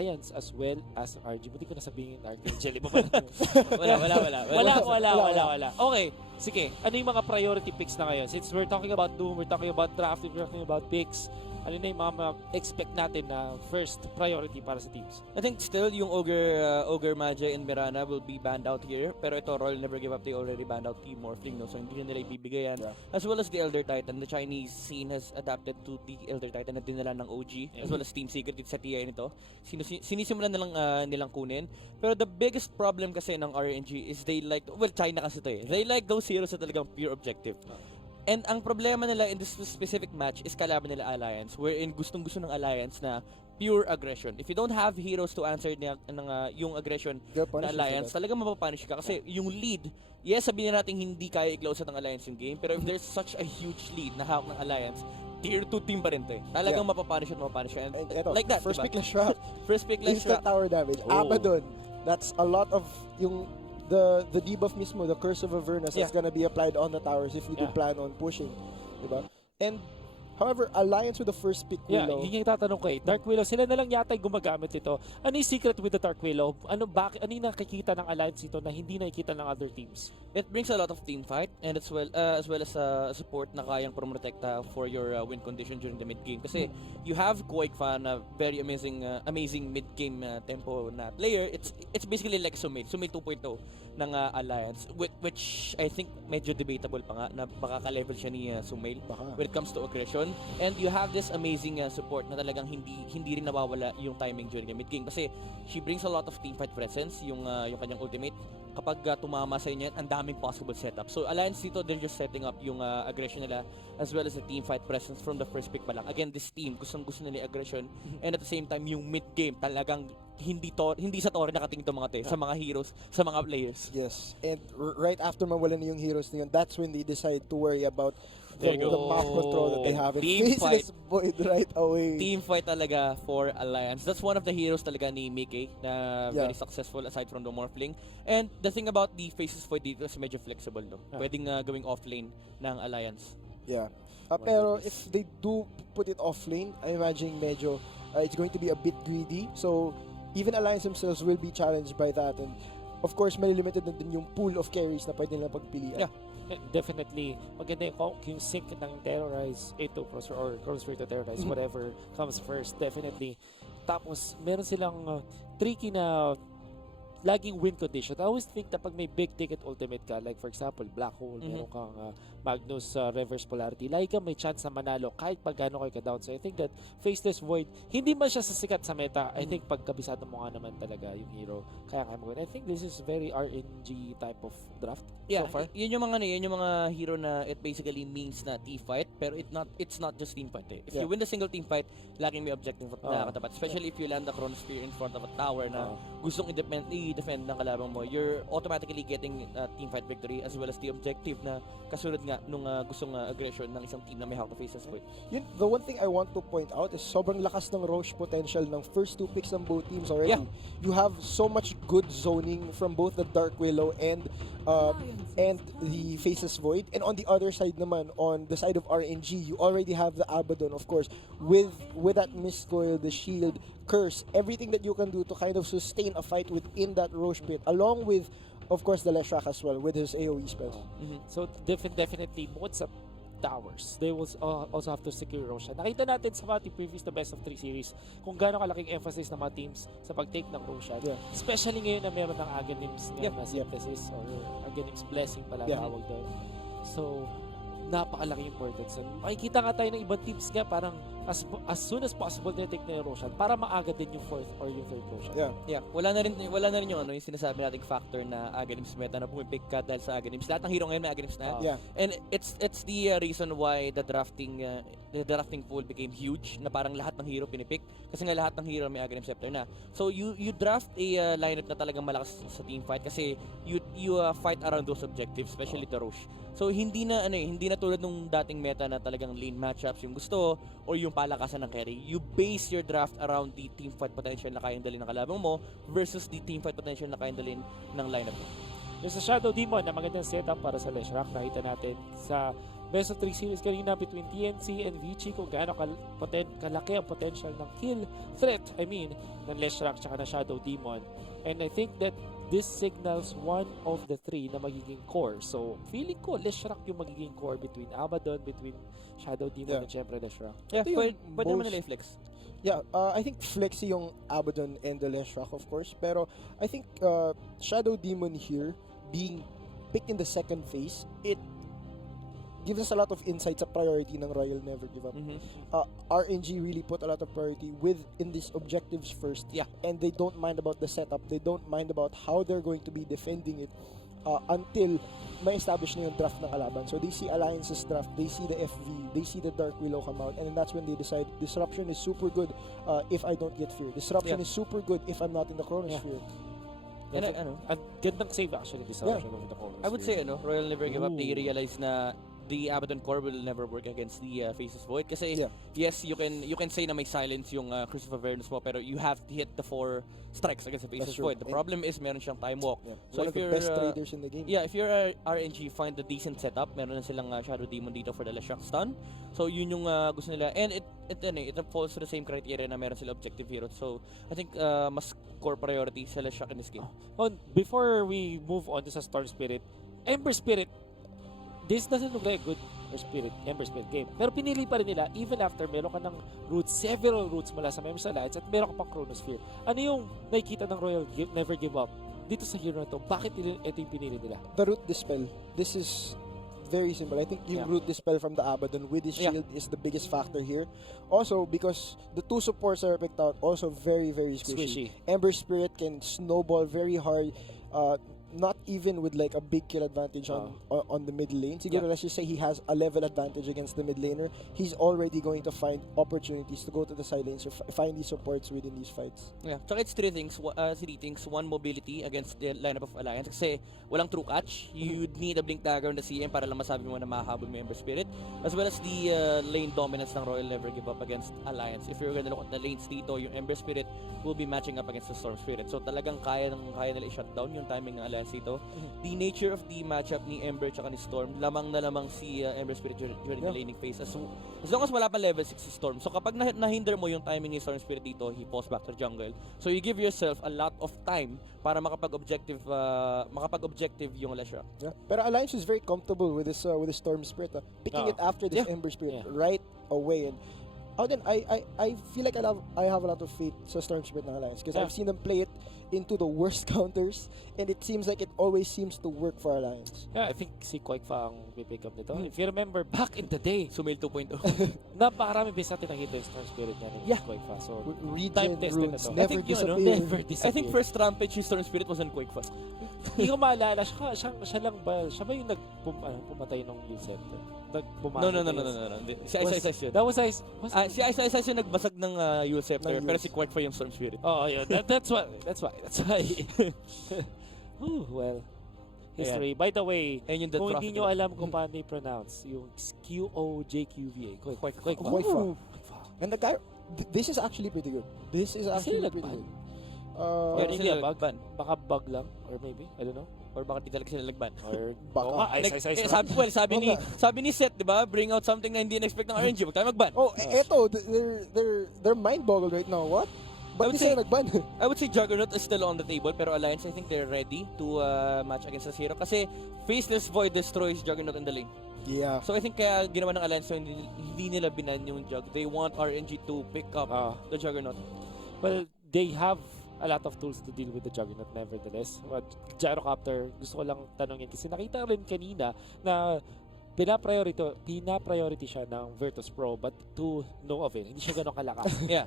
Alliance as well as RNG. Buti ko na sabihin RNG. Wala. Okay, sige. Ano yung mga priority picks na ngayon? Since we're talking about Doom, we're talking about draft, we're talking about picks, ano na yung mga expect natin na first priority para sa teams? I think still yung Ogre Magi and Mirana will be banned out here. Pero ito, Royal Never Give Up, they already banned out Team Morphling, no? So hindi na nila ibibigay yan. Yeah. As well as the Elder Titan. The Chinese scene has adapted to the Elder Titan na dinala ng OG. As well as Team Secret sa TI nito. Sinisimulan na lang nilang kunin. Pero the biggest problem kasi ng RNG is they like, well, China kasi ito eh. They like those heroes na talagang pure objective. And ang problema nila in this specific match is kalaban nila Alliance, wherein gustong-gusto ng Alliance na pure aggression. If you don't have heroes to answer yung aggression ng Alliance, talagang mapapunish ka. Kasi yung lead, yes, sabihin na natin hindi kaya i-close ng Alliance yung game, pero if there's such a huge lead na hawak ng Alliance, tier 2 team pa rin to eh. Talagang mapapunish at mapapunish ka. And like that, first diba? pick na shot. First pick lang instant tower damage. Abaddon. That's a lot of yung the debuff mismo, the Curse of Avernus is gonna be applied on the towers if you do plan on pushing, diba? And however, Alliance with the first pick Willow. Yun yung tatanong ko eh. Dark Willow, sila na lang yata yung gumagamit ito. Ano yung secret with the Dark Willow? Ano yung nakikita ng Alliance ito na hindi nakikita ng other teams? It brings a lot of team fight and as well as support na kayang promotekta for your win condition during the mid game. Kasi you have Koigfa na very amazing mid game tempo na player. It's basically like Sumail 2.0 ng Alliance, which I think medyo debatable pa nga na makaka-level siya ni Sumail when it comes to aggression. And you have this amazing support na talagang hindi rin nawawala yung timing during the mid game kasi she brings a lot of team fight presence, yung kanyang ultimate. Kapag tumama sa inyo, ang daming possible setup. So Alliance dito, they're just setting up yung aggression nila as well as the team fight presence from the first pick pa lang. Again, this team, gusto nila aggression and at the same time, yung mid game talagang hindi sa tore nakatingin to mga sa mga heroes, sa mga players. Yes, and right after mawala na yung heroes na yun, that's when they decide to worry about the map control that they have. Faceless Void right away. Team fight talaga for Alliance. That's one of the heroes talaga ni Mickey na very successful aside from the Morphling. And the thing about the Faceless Void dito is medyo flexible, no? Pwedeng gawing offlane ng Alliance. Yeah. Pero if they do put it offlane, I imagine medyo it's going to be a bit greedy. So even Alliance themselves will be challenged by that, and of course may limited na din yung pool of carries na pwede nila pagpilian. Yeah, definitely. Maganda yung sync ng Terrorize, A2 Crossfire to Terrorize, whatever comes first, definitely. Tapos meron silang tricky na laging win condition. I always think na pag may big ticket ultimate ka, like for example, Black Hole, meron kang Magnus Reverse Polarity, lagi kang may chance na manalo kahit pag gano'n kayo ka-down. So I think that Faceless Void, hindi man siya sasikat sa meta. I think pag kabisado mo nga naman talaga yung hero, kaya mo. I think this is very RNG type of draft so far. Yun yung mga hero na it basically means na team fight, pero it's not just team fight eh. If you win the single team fight, laging may objective na katapat. Especially if you land the Chronosphere in front of a tower na gustong i-defend ng kalabang mo, you're automatically getting team fight victory as well as the objective na kasunod nga nung gustong aggression ng isang team na may hawak na Faceless Void. The one thing I want to point out is sobrang lakas ng Roche potential ng first two picks ng both teams already. You have so much good zoning from both the Dark Willow and the Faceless Void. And on the other side naman, on the side of RNG, you already have the Abaddon, of course, with that Mist Coil, the Shield, Curse, everything that you can do to kind of sustain a fight within that Roche pit, along with, of course, the Leshrac as well, with his AoE spells. So definitely, what's up? Towers. They will also have to secure Roshan. Nakita natin sa mga previous na best of 3 series kung gaano kalaking emphasis ng mga teams sa pag-take ng Roshan. Especially ngayon na meron ng Aghanim's na synthesis or Aghanim's blessing pala tawag doon. So, napakalaki importance. Makikita nga tayo ng ibang teams nga parang as soon as possible na take na yung Roshan para maaga din yung fourth or yung third Roshan. Wala na rin yung yung sinasabi nating factor na Aghanim's meta na pumipick ka dahil sa Aghanim's. Lahat ng hero ngayon may Aghanim's na. And it's the reason why the drafting pool became huge na parang lahat ng hero pinipick kasi nga lahat ng hero may Aghanim's scepter na. So you draft a lineup na talagang malakas sa team fight kasi you fight around those objectives, especially the Roche. So hindi na tulad nung dating meta na talagang lane matchups yung gusto or yung palakasan ng carry. You base your draft around the team fight potential na kayang dalhin ng kalabang mo versus the team fight potential na kayang dalhin ng lineup mo. Yung sa Shadow Demon na magandang setup para sa Leshrac, nakita natin sa best of 3 series kanina between TNC and Vici kung gaano kalaki ang potential ng kill threat, ng Leshrac tsaka na Shadow Demon. And I think that this signals one of the 3 na magiging core. So, feeling ko, Leshrac yung magiging core between Abaddon, between Shadow Demon, and syempre Leshrac. Yeah, Ito yung pwede naman most- nila i-flex. Yeah, I think flexy yung Abaddon and the Leshrac, of course. Pero I think Shadow Demon here being picked in the second phase, it gives us a lot of insight sa priority ng Royal Never Give Up. RNG really put a lot of priority in these objectives first. Yeah. And they don't mind about the setup. They don't mind about how they're going to be defending it until may establish na yung draft ng kalaban. So they see Alliance's draft, they see the FV, they see the Dark Willow come out, and then that's when they decide Disruption is super good if I don't get Fear. Disruption is super good if I'm not in the Chronosphere. And Ang gandang save actually, Disruption of the Chronosphere. I would say, Royal Never Give Up, they Ooh. realize na the Abaddon core will never work against the Faceless Void. Kasi, Yeah. yes, you can say na may silence yung Crucible of Avernus mo, pero you have to hit the 4 strikes against the Faceless true. Void. The problem is, meron siyang time walk. Yeah. So One if of the you're, best traders in the game. Yeah, if you're RNG, find a decent setup. Meron na silang Shadow Demon dito for the Leshrac stun. So yun yung gusto nila. And it falls to the same criteria na meron sila objective hero. So I think mas core priority sa Leshrac in this game. Before we move on to sa Storm Spirit, Ember Spirit, this doesn't look like a good Ember Spirit game. Pero pinili pa rin nila, even after meron ka ng roots, several roots mula sa Members Alliance at meron ka pang Chronosphere. Ano yung nakikita ng Royal Never Give Up dito sa hero na to? Bakit ito yung pinili nila? The Root Dispel. This is very simple. I think yung Root Dispel from the Abaddon with his shield is the biggest factor here. Also, because the 2 supports that are picked out, also very, very squishy. Ember Spirit can snowball very hard. Not even with like a big kill advantage on the mid lane. Siguro, let's just say he has a level advantage against the mid laner. He's already going to find opportunities to go to the side lanes or find these supports within these fights. Yeah. Tsaka it's 3 things. 3 things. 1, mobility against the lineup of Alliance. Kasi walang true catch. You'd need a Blink Dagger on the CM para lang masabi mo na mahahabol mo yung Ember Spirit. As well as the lane dominance ng Royal Never Give Up against Alliance. If you're gonna look at the lanes dito, yung Ember Spirit will be matching up against the Storm Spirit. So talagang kaya nila i-shutdown yung timing ng Alliance dito. The nature of the matchup ni Ember tsaka ni Storm, lamang na lamang si Ember Spirit during the laning phase. As long as wala pa level 6 si Storm. So kapag nahinder mo yung timing ni Storm Spirit dito, he falls back to jungle. So you give yourself a lot of time para makapag-objective yung Leshrac. Yeah. Pero Alliance is very comfortable with this Storm Spirit. Picking it after this Ember Spirit right away. And then I feel like I have a lot of faith sa Storm Spirit ng Alliance because I've seen them play it into the worst counters and it seems like it always seems to work for Alliance. Yeah, I think si Quake ang pick up nito. If you remember, back in the day, Sumail 2.0. napakarami beses natin nakita yung Storm Spirit na ni Quake fa. So, Regen time-tested runes na to. never I think yun, disappear. never disappear. I think first rampage yung Storm Spirit was on Quake Fast. Hindi ko maalala, siya lang ba, siya ba yung pumatay nung Seth? No. Si Ice Ice yun. That was Ice. Si Ice Ice yung nagbasag ng Yule Scepter, pero si Quake Fire yung Storm Spirit. Oh, yeah. That's why. Ooh, well. History. By the way, And yung kung hindi nyo alam kung paano i-pronounce, yung QOJQVA. Quake. And the guy, this is actually pretty good. This is actually pretty good. Pero Hindi sila bug. ban. Baka bug lang. Or maybe, I don't know. Or baka di talaga sila nagban. Or Baka. Ice. Sabi ni Seth, di ba? Bring out something na hindi in-expect ng RNG. Huwag tayo magban. Eto, they're mind boggled right now. What? But would say- sila nagban. I would say Juggernaut is still on the table, pero Alliance, I think they're ready to match against the Zero. Kasi Faceless Void destroys Juggernaut in the lane. Yeah. So I think kaya ginawa ng Alliance yung hindi nila binan yung Jug. They want RNG to pick up the Juggernaut. Well, they have a lot of tools to deal with the Juggernaut nevertheless. But Gyrocopter, gusto ko lang tanongin kasi nakita rin kanina na pina-priority siya ng Virtus Pro but to no avail. Hindi siya ganun kalakas. Yeah.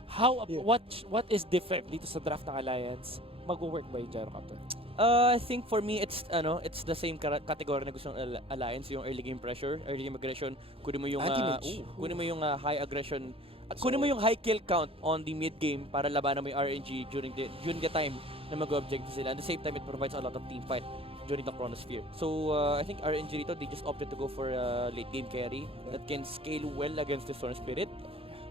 What is different dito sa draft ng Alliance? Mag-work ba yung Gyrocopter? I think for me it's the same category na gusto ng Alliance, yung early game pressure, early game aggression, kunin mo yung high aggression. At kunin mo yung high kill count on the mid game para labanan mo yung RNG during the time na mag-objective sila. At the same time, it provides a lot of team fight during the Chronosphere. So I think RNG dito, they just opted to go for a late game carry that can scale well against the Storm Spirit.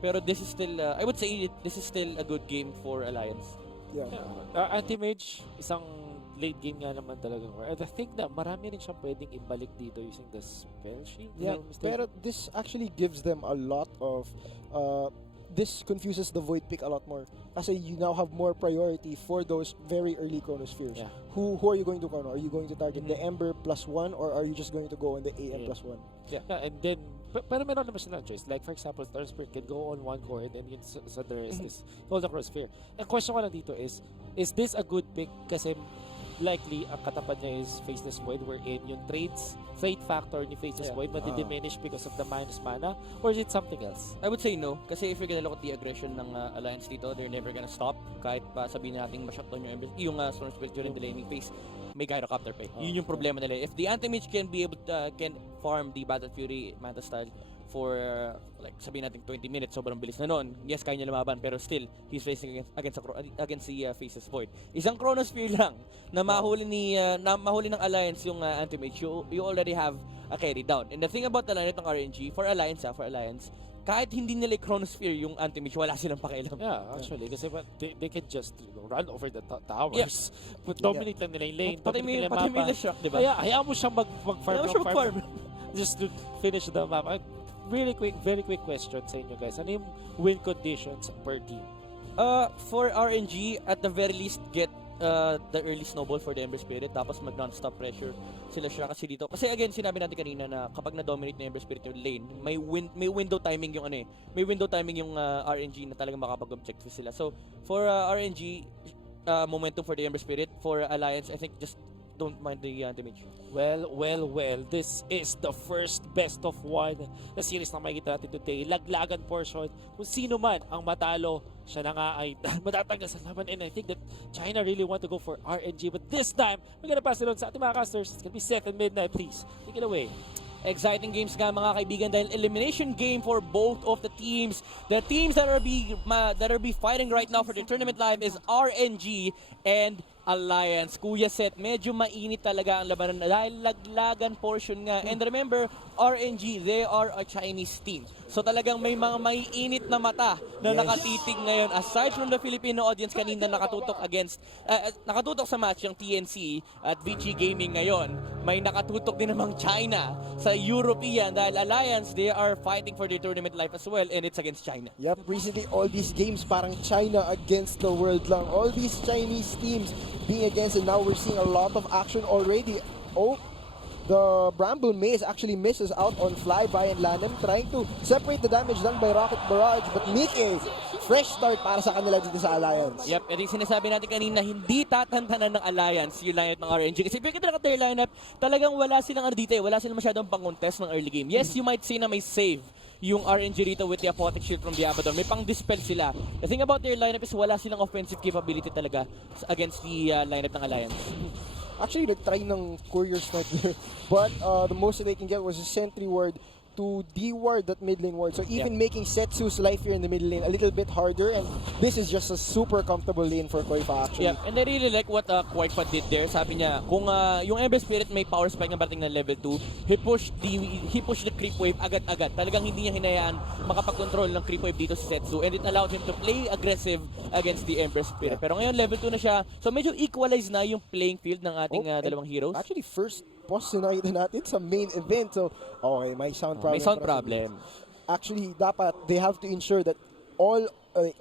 Pero this is still, I would say this is still a good game for Alliance. Yeah. Anti-Mage, isang late game nga naman talaga. And I think na marami rin siyang pwedeng ibalik dito using the spell shield. Yeah, pero this actually gives them a lot of this confuses the void pick a lot more. Kasi you now have more priority for those very early chronospheres. Yeah. Who are you going to chrono? Are you going to target the Ember +1 or are you just going to go on the AM +1? Yeah, and then pero meron naman silang choice. Like for example, Star Spirit can go on one core and then yun sa the rest is hold the crossfire. Ang question ko lang dito is this a good pick? Kasi likely ang katapat niya is Faceless Void wherein yung trade factor ni Faceless Void madi-diminish because of the minus mana, or is it something else? I would say no. Kasi if you're gonna look at the aggression ng Alliance dito, they're never gonna stop. Kahit pa sabihin natin ma-shutdown yung Storm Spirit during the laning phase, may Gyrocopter pa. Yun yung problema nila. If the Anti-Mage can be able to, can farm the Battle Fury Manta style for like sabihin natin 20 minutes, sobrang bilis na noon. Yes, kaya niya lumaban, pero still he's facing against the Faceless Void. Isang Chronosphere lang na mahuli ng Alliance yung Anti-Mage. You already have a carry down. And the thing about the lineup ng RNG for Alliance, kahit hindi nila Chronosphere yung Anti-Mage, wala silang pakialam. Yeah, actually, kasi they can just run over the towers, dominate lang nila yung lane, Pati mo yung shock, diba? Kaya hayaan mo siyang mag-farm. Just to finish the map. Really quick, very quick question sa inyo guys. Ano yung win conditions per team? For RNG, at the very least, get the early snowball for the Ember Spirit, tapos mag non-stop pressure sila siya kasi dito. Kasi again, sinabi natin kanina na kapag na-dominate na Ember Spirit yung lane, may window timing yung may window timing yung RNG na talagang makapag-objective sila. So, for RNG, momentum for the Ember Spirit. For Alliance, I think just don't mind the damage. Well, this is the first best of one na series na makikita natin today. Laglagan portion. Kung sino man ang matalo, siya na nga ay matatanggal sa laban. And I think that China really want to go for RNG. But this time, we're gonna pass it on sa ating mga casters. It's gonna be Seth and Midnight, please. Take it away. Exciting games nga mga kaibigan dahil elimination game for both of the teams. The teams that are be fighting right now for the tournament live is RNG and Alliance. Kuya Seth, medyo mainit talaga ang labanan dahil laglagan portion nga. And remember, RNG, they are a Chinese team. So talagang may mga maiinit na mata na nakatitig ngayon. Aside from the Filipino audience kanina nakatutok sa match yung TNC at VG Gaming ngayon, may nakatutok din namang China sa European dahil Alliance, they are fighting for the tournament life as well and it's against China. Yep, recently all these games parang China against the world lang. All these Chinese teams being against, and now we're seeing a lot of action already. Oh, the Bramble Maze actually misses out on Flyby and Lanem, trying to separate the damage done by Rocket Barrage, but make a fresh start para sa kanila dito sa Alliance. Yep, ito yung sinasabi natin kanina, hindi tatantanan ng Alliance yung lineup ng RNG. Kasi pagka naka their lineup, talagang wala silang dito wala silang masyadong pang-contest ng early game. Yes, you might say na may save yung RNG dito with the Apothec Shield from the Abaddon. May pang-dispel sila. The thing about their lineup is wala silang offensive capability talaga against the lineup ng Alliance. Actually, nag-try ng Courier Snipe there. But the most that they can get was a Sentry Ward to de-ward that mid lane ward. So even making Setsu's life here in the mid lane a little bit harder, and this is just a super comfortable lane for Koifa actually. Yeah, and I really like what Koifa did there. Sabi niya, kung yung Ember Spirit may power spike na parating ng level 2, he pushed the creep wave agad-agad. Talagang hindi niya hinayaan makapag-control ng creep wave dito si Setsu, and it allowed him to play aggressive against the Ember Spirit. Pero ngayon level 2 na siya, so medyo equalize na yung playing field ng ating dalawang heroes. Actually, first boss na nakita natin sa main event. So, okay, may sound problem. May sound problem. Actually, dapat they have to ensure that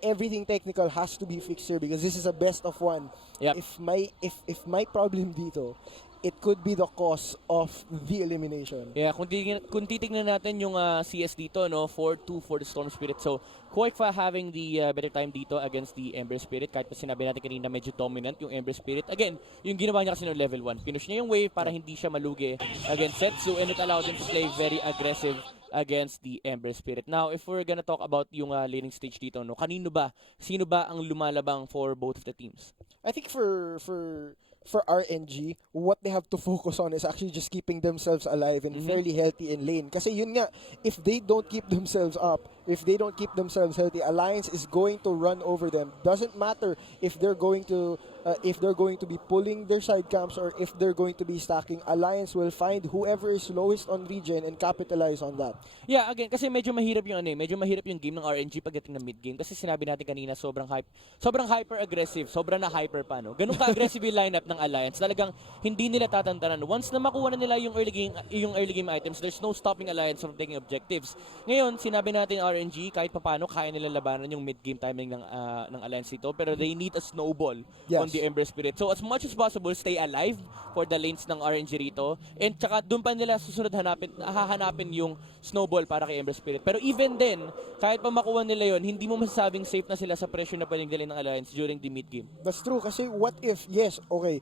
everything technical has to be fixed here because this is a best of one. Yep. If my problem dito, it could be the cause of the elimination. Yeah, kung titignan natin yung CS dito, no, 4-2 for the Storm Spirit. So, Koifa having the better time dito against the Ember Spirit. Kahit pa sinabi natin kanina medyo dominant yung Ember Spirit. Again, yung ginawa niya kasi no level 1. Pinush niya yung wave para hindi siya malugi against Setsu, and it allowed him to play very aggressive against the Ember Spirit. Now, if we're gonna talk about yung laning stage dito, no, sino ba ang lumalabang for both of the teams? I think for RNG, what they have to focus on is actually just keeping themselves alive and fairly healthy in lane. Kasi yun nga, if they don't keep themselves up, if they don't keep themselves healthy, Alliance is going to run over them. Doesn't matter if they're going to be pulling their side camps or if they're going to be stacking. Alliance will find whoever is lowest on regen and capitalize on that. Yeah, again, kasi medyo mahirap yung game ng RNG pagdating ng mid game kasi sinabi natin kanina sobrang hyper aggressive, sobrang na hyper pa, no. Ganun ka aggressive yung lineup ng Alliance, talagang hindi nila tatantanan. Once na makuha na nila yung early game items, there's no stopping Alliance from taking objectives. Ngayon, sinabi natin RNG, kahit papaano, kaya nila labanan yung mid-game timing ng Alliance dito, pero they need a snowball on the Ember Spirit. So as much as possible, stay alive for the lanes ng RNG rito. And tsaka doon pa nila susunod hahanapin yung snowball para kay Ember Spirit. Pero even then, kahit pa makuha nila yon, hindi mo masasabing safe na sila sa pressure na pwedeng dalhin ng Alliance during the mid-game. That's true. Kasi what if, yes, okay,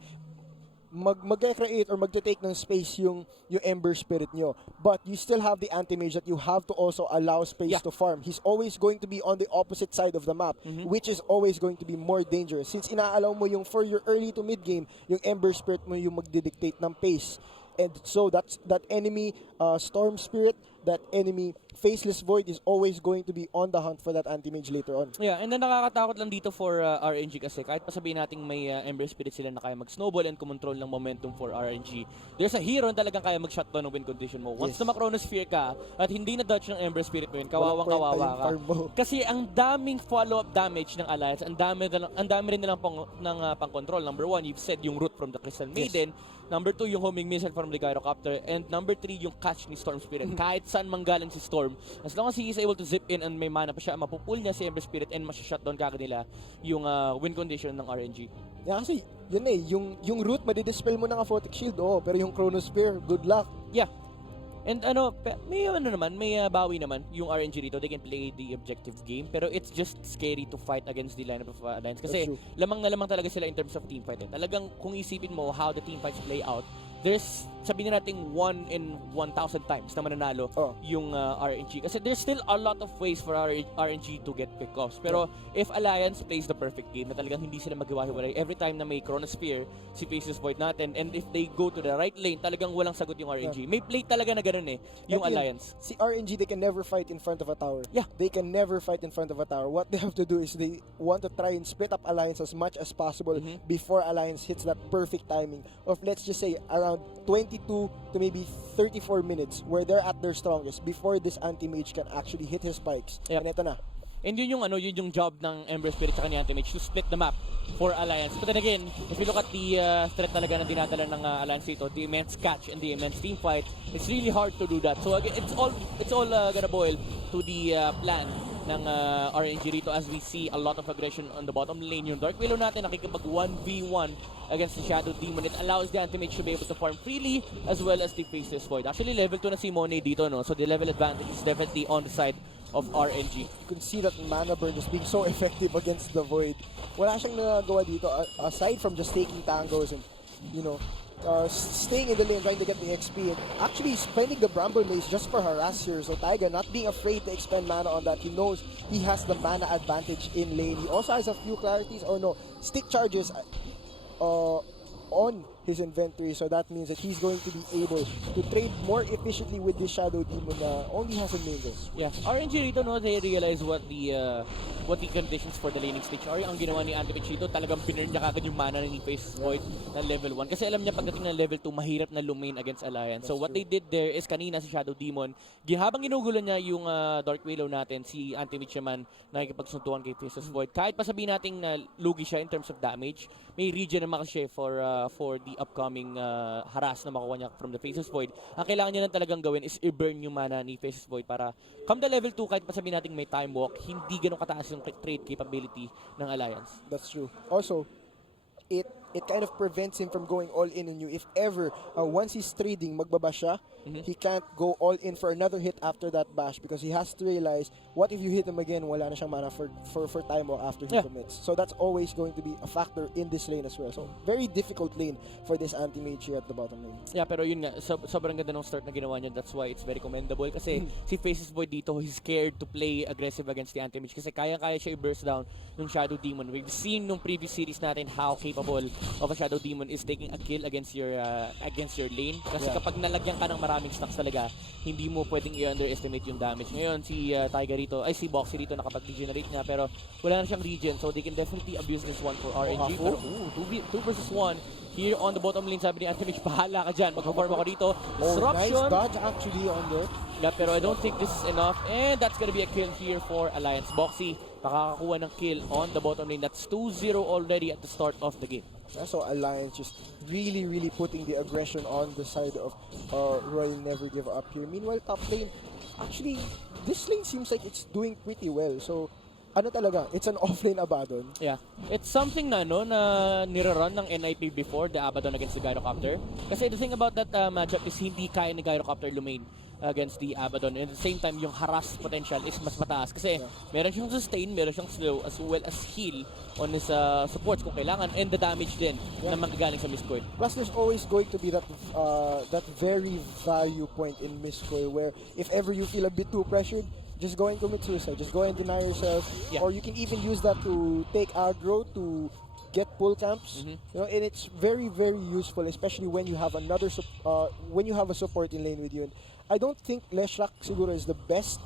mag-create or mag-take ng space yung Ember Spirit nyo. But you still have the anti-mage that you have to also allow space to farm. He's always going to be on the opposite side of the map, which is always going to be more dangerous. Since inaalaw mo yung for your early to mid-game, yung Ember Spirit mo yung magdidictate ng pace. And so that enemy Storm Spirit, that enemy Faceless Void is always going to be on the hunt for that anti-mage later on. Yeah, and then nakakatakot lang dito for RNG kasi kahit pa sabihin natin may Ember Spirit sila na kaya mag-snowball and kumontrol ng momentum for RNG, there's a hero na talagang kaya mag-shutdown ng win condition mo. Once na ma-chronosphere ka at hindi na dodge ng Ember Spirit mo yun, kawawang-kawawa ka. Kasi ang daming follow-up damage ng Alliance, ang dami rin nilang pang-control. Number 1, you've said yung root from the Crystal Maiden. Number 2, yung homing missile from the Gyrocopter. And number 3, yung catch ni Storm Spirit. Kahit saan manggaling si Storm, as long as he is able to zip in and may mana pa siya, mapupul niya si Ember Spirit and masya-shutdown kagad nila yung win condition ng RNG. Yeah, kasi yun yung root, madidispel mo ng Aphotic Shield, pero yung Chronosphere, good luck. Yeah. And may bawi naman yung RNG dito. They can play the objective game, pero it's just scary to fight against the lineup of Alliance kasi lamang na lamang talaga sila in terms of team fight. Talagang kung isipin mo how the team fights play out, there's, sabihin na natin 1 in 1,000 times na mananalo yung RNG. Kasi there's still a lot of ways for RNG to get pick-offs. Pero if Alliance plays the perfect game, na talagang hindi sila magawa-hiwalay, every time na may Chronosphere, si Faceless Void natin, and if they go to the right lane, talagang walang sagot yung RNG. May play talaga na ganun yung Alliance. Si RNG, they can never fight in front of a tower. Yeah. They can never fight in front of a tower. What they have to do is they want to try and split up Alliance as much as possible before Alliance hits that perfect timing of, let's just say, around 22 to maybe 34 minutes where they're at their strongest before this anti-mage can actually hit his spikes. Yep. And ito na. And yun yung job ng Ember Spirit sa kanya anti-mage to split the map for Alliance. But then again, if you look at the threat talaga na dinadala ng Alliance dito, the immense catch and the immense team fight, it's really hard to do that. So again, it's all gonna boil to the plan ng RNG rito as we see a lot of aggression on the bottom lane. Yung Dark Willow natin nakikipag 1v1 against the Shadow Demon. It allows the anti-mage to be able to farm freely as well as the Faceless Void. Actually, level 2 na si Monet dito, no? So the level advantage is definitely on the side of RNG. You can see that mana burn is being so effective against the Void. Wala siyang nagawa dito aside from just taking tangos and, staying in the lane, trying to get the XP, and actually spending the Bramble Maze just for harass here. So Taiga not being afraid to expend mana on that. He knows he has the mana advantage in lane. He also has a few clarities, stick charges on his inventory, so that means that he's going to be able to trade more efficiently with this Shadow Demon na only has a Magus. Yeah, RNG rito, no, they realize what the conditions for the laning stage are. Ang ginawa ni Anti-Mage dito, talagang pinurn niya kagad yung mana ni Face Void na level 1. Kasi alam niya pagdating ng level 2, mahirap na lumain against Alliance. So what they did there is kanina si Shadow Demon, habang ginugulan niya yung Dark Willow natin, si Anti-Mage naman nakikipagsuntuan kay Faceless Void. Kahit pa sabihin natin na lugi siya in terms of damage, may regen naman kasi for the upcoming harass na makuha niya from the Faceless Void. Ang kailangan niya lang talagang gawin is i-burn yung mana ni Faceless Void para come the level 2, kahit pa sabihin natin may time walk, hindi ganun kataas yung trade capability ng Alliance. That's true. Also, it kind of prevents him from going all in on you. If ever, once he's trading, magbabash siya, he can't go all in for another hit after that bash because he has to realize, what if you hit him again, wala na siyang mana for time walk after he commits. So that's always going to be a factor in this lane as well. So very difficult lane for this anti-mage here at the bottom lane. Yeah, pero yun nga, sobrang ganda ng start na ginawa niya. That's why it's very commendable kasi si Faceless Void dito, he's scared to play aggressive against the anti-mage kasi kaya siya i-burst down ng Shadow Demon. We've seen nung previous series natin how capable of a Shadow Demon is taking a kill against your lane. Kasi kapag nalagyan ka ng maraming stacks talaga, hindi mo pwedeng i-underestimate yung damage. Ngayon, si Taiga rito, si Boxy rito nakapag-regenerate nga, pero wala na siyang regen. So they can definitely abuse this one for RNG. Pero 2 versus 1, here on the bottom lane. Sabi ni Anthony, bahala ka dyan. Mag-perform ako dito. Oh, nice Disruption. dodge actually on there. Yeah, pero I don't think this is enough. And that's gonna be a kill here for Alliance. Boxy, makakakuha ng kill on the bottom lane. That's 2-0 already at the start of the game. So Alliance just really putting the aggression on the side of Royal Never Give Up here. Meanwhile, top lane, actually, this lane seems like it's doing pretty well. So, ano talaga, it's an offlane Abaddon. Yeah. It's something na nirarun ng NIP before the Abaddon against the Gyrocopter. Kasi the thing about that matchup is hindi kaya ni Gyrocopter lumain against the Abaddon. And at the same time, yung harass potential is mas mataas. Kasi meron siyang sustain, meron siyang slow, as well as heal on his supports kung kailangan. And the damage din na magagaling sa miscoil. Plus, there's always going to be that that very value point in miscoil where if ever you feel a bit too pressured, just go and commit suicide. Just go and deny yourself. Yeah. Or you can even use that to take aggro to get pull camps. You know, and it's very useful, especially when you have when you have a support in lane with you. And I don't think Leshrac siguro is the best,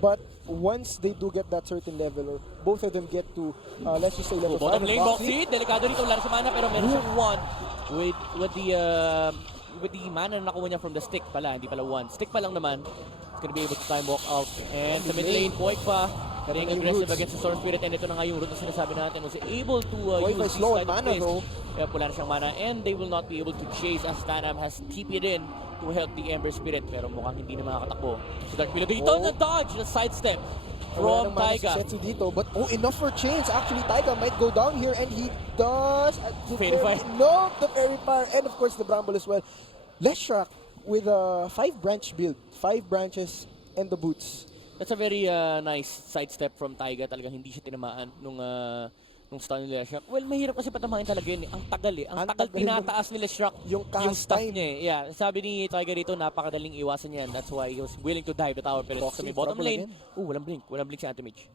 but once they do get that certain level, or both of them get to, let's just say level 5. Bottom lane, Boxy, delikado rito laro sa mana, pero meron siyang 1 with the mana na nakuha niya from the stick pala, hindi pala 1. Stick pa lang naman. It's gonna be able to time walk out. And sa mid lane, Koik pa, being aggressive against the Storm Spirit, and ito na nga yung route na sinasabi natin, was able to use this slow side of mana, place. though. Kaya wala na siyang mana, and they will not be able to chase as Tanam has TP'd in to help the Ember Spirit, pero mukhang hindi na makakatakbo. Si Dark Pillar dito, na-dodge, na-sidestep from Taiga. Si dito, but enough for chains. Actually, Taiga might go down here, and he does. Fairy Fire. No, the Fairy Fire, and of course the Bramble as well. Leshrac with a 5-branch build, 5 branches and the boots. That's a very nice sidestep from Taiga. Talagang hindi siya tinamaan nung stun ni Leshrac. Well, mahirap kasi patamahin talaga yun. Ang tagal eh. Ang tagal tinataas ni Leshrac yung stuff niya eh. Yeah, sabi ni Taiga dito, napakadaling iwasan niyan. That's why he was willing to dive the tower. Pero sa may bottom lane, walang blink. Walang blink si Antimage.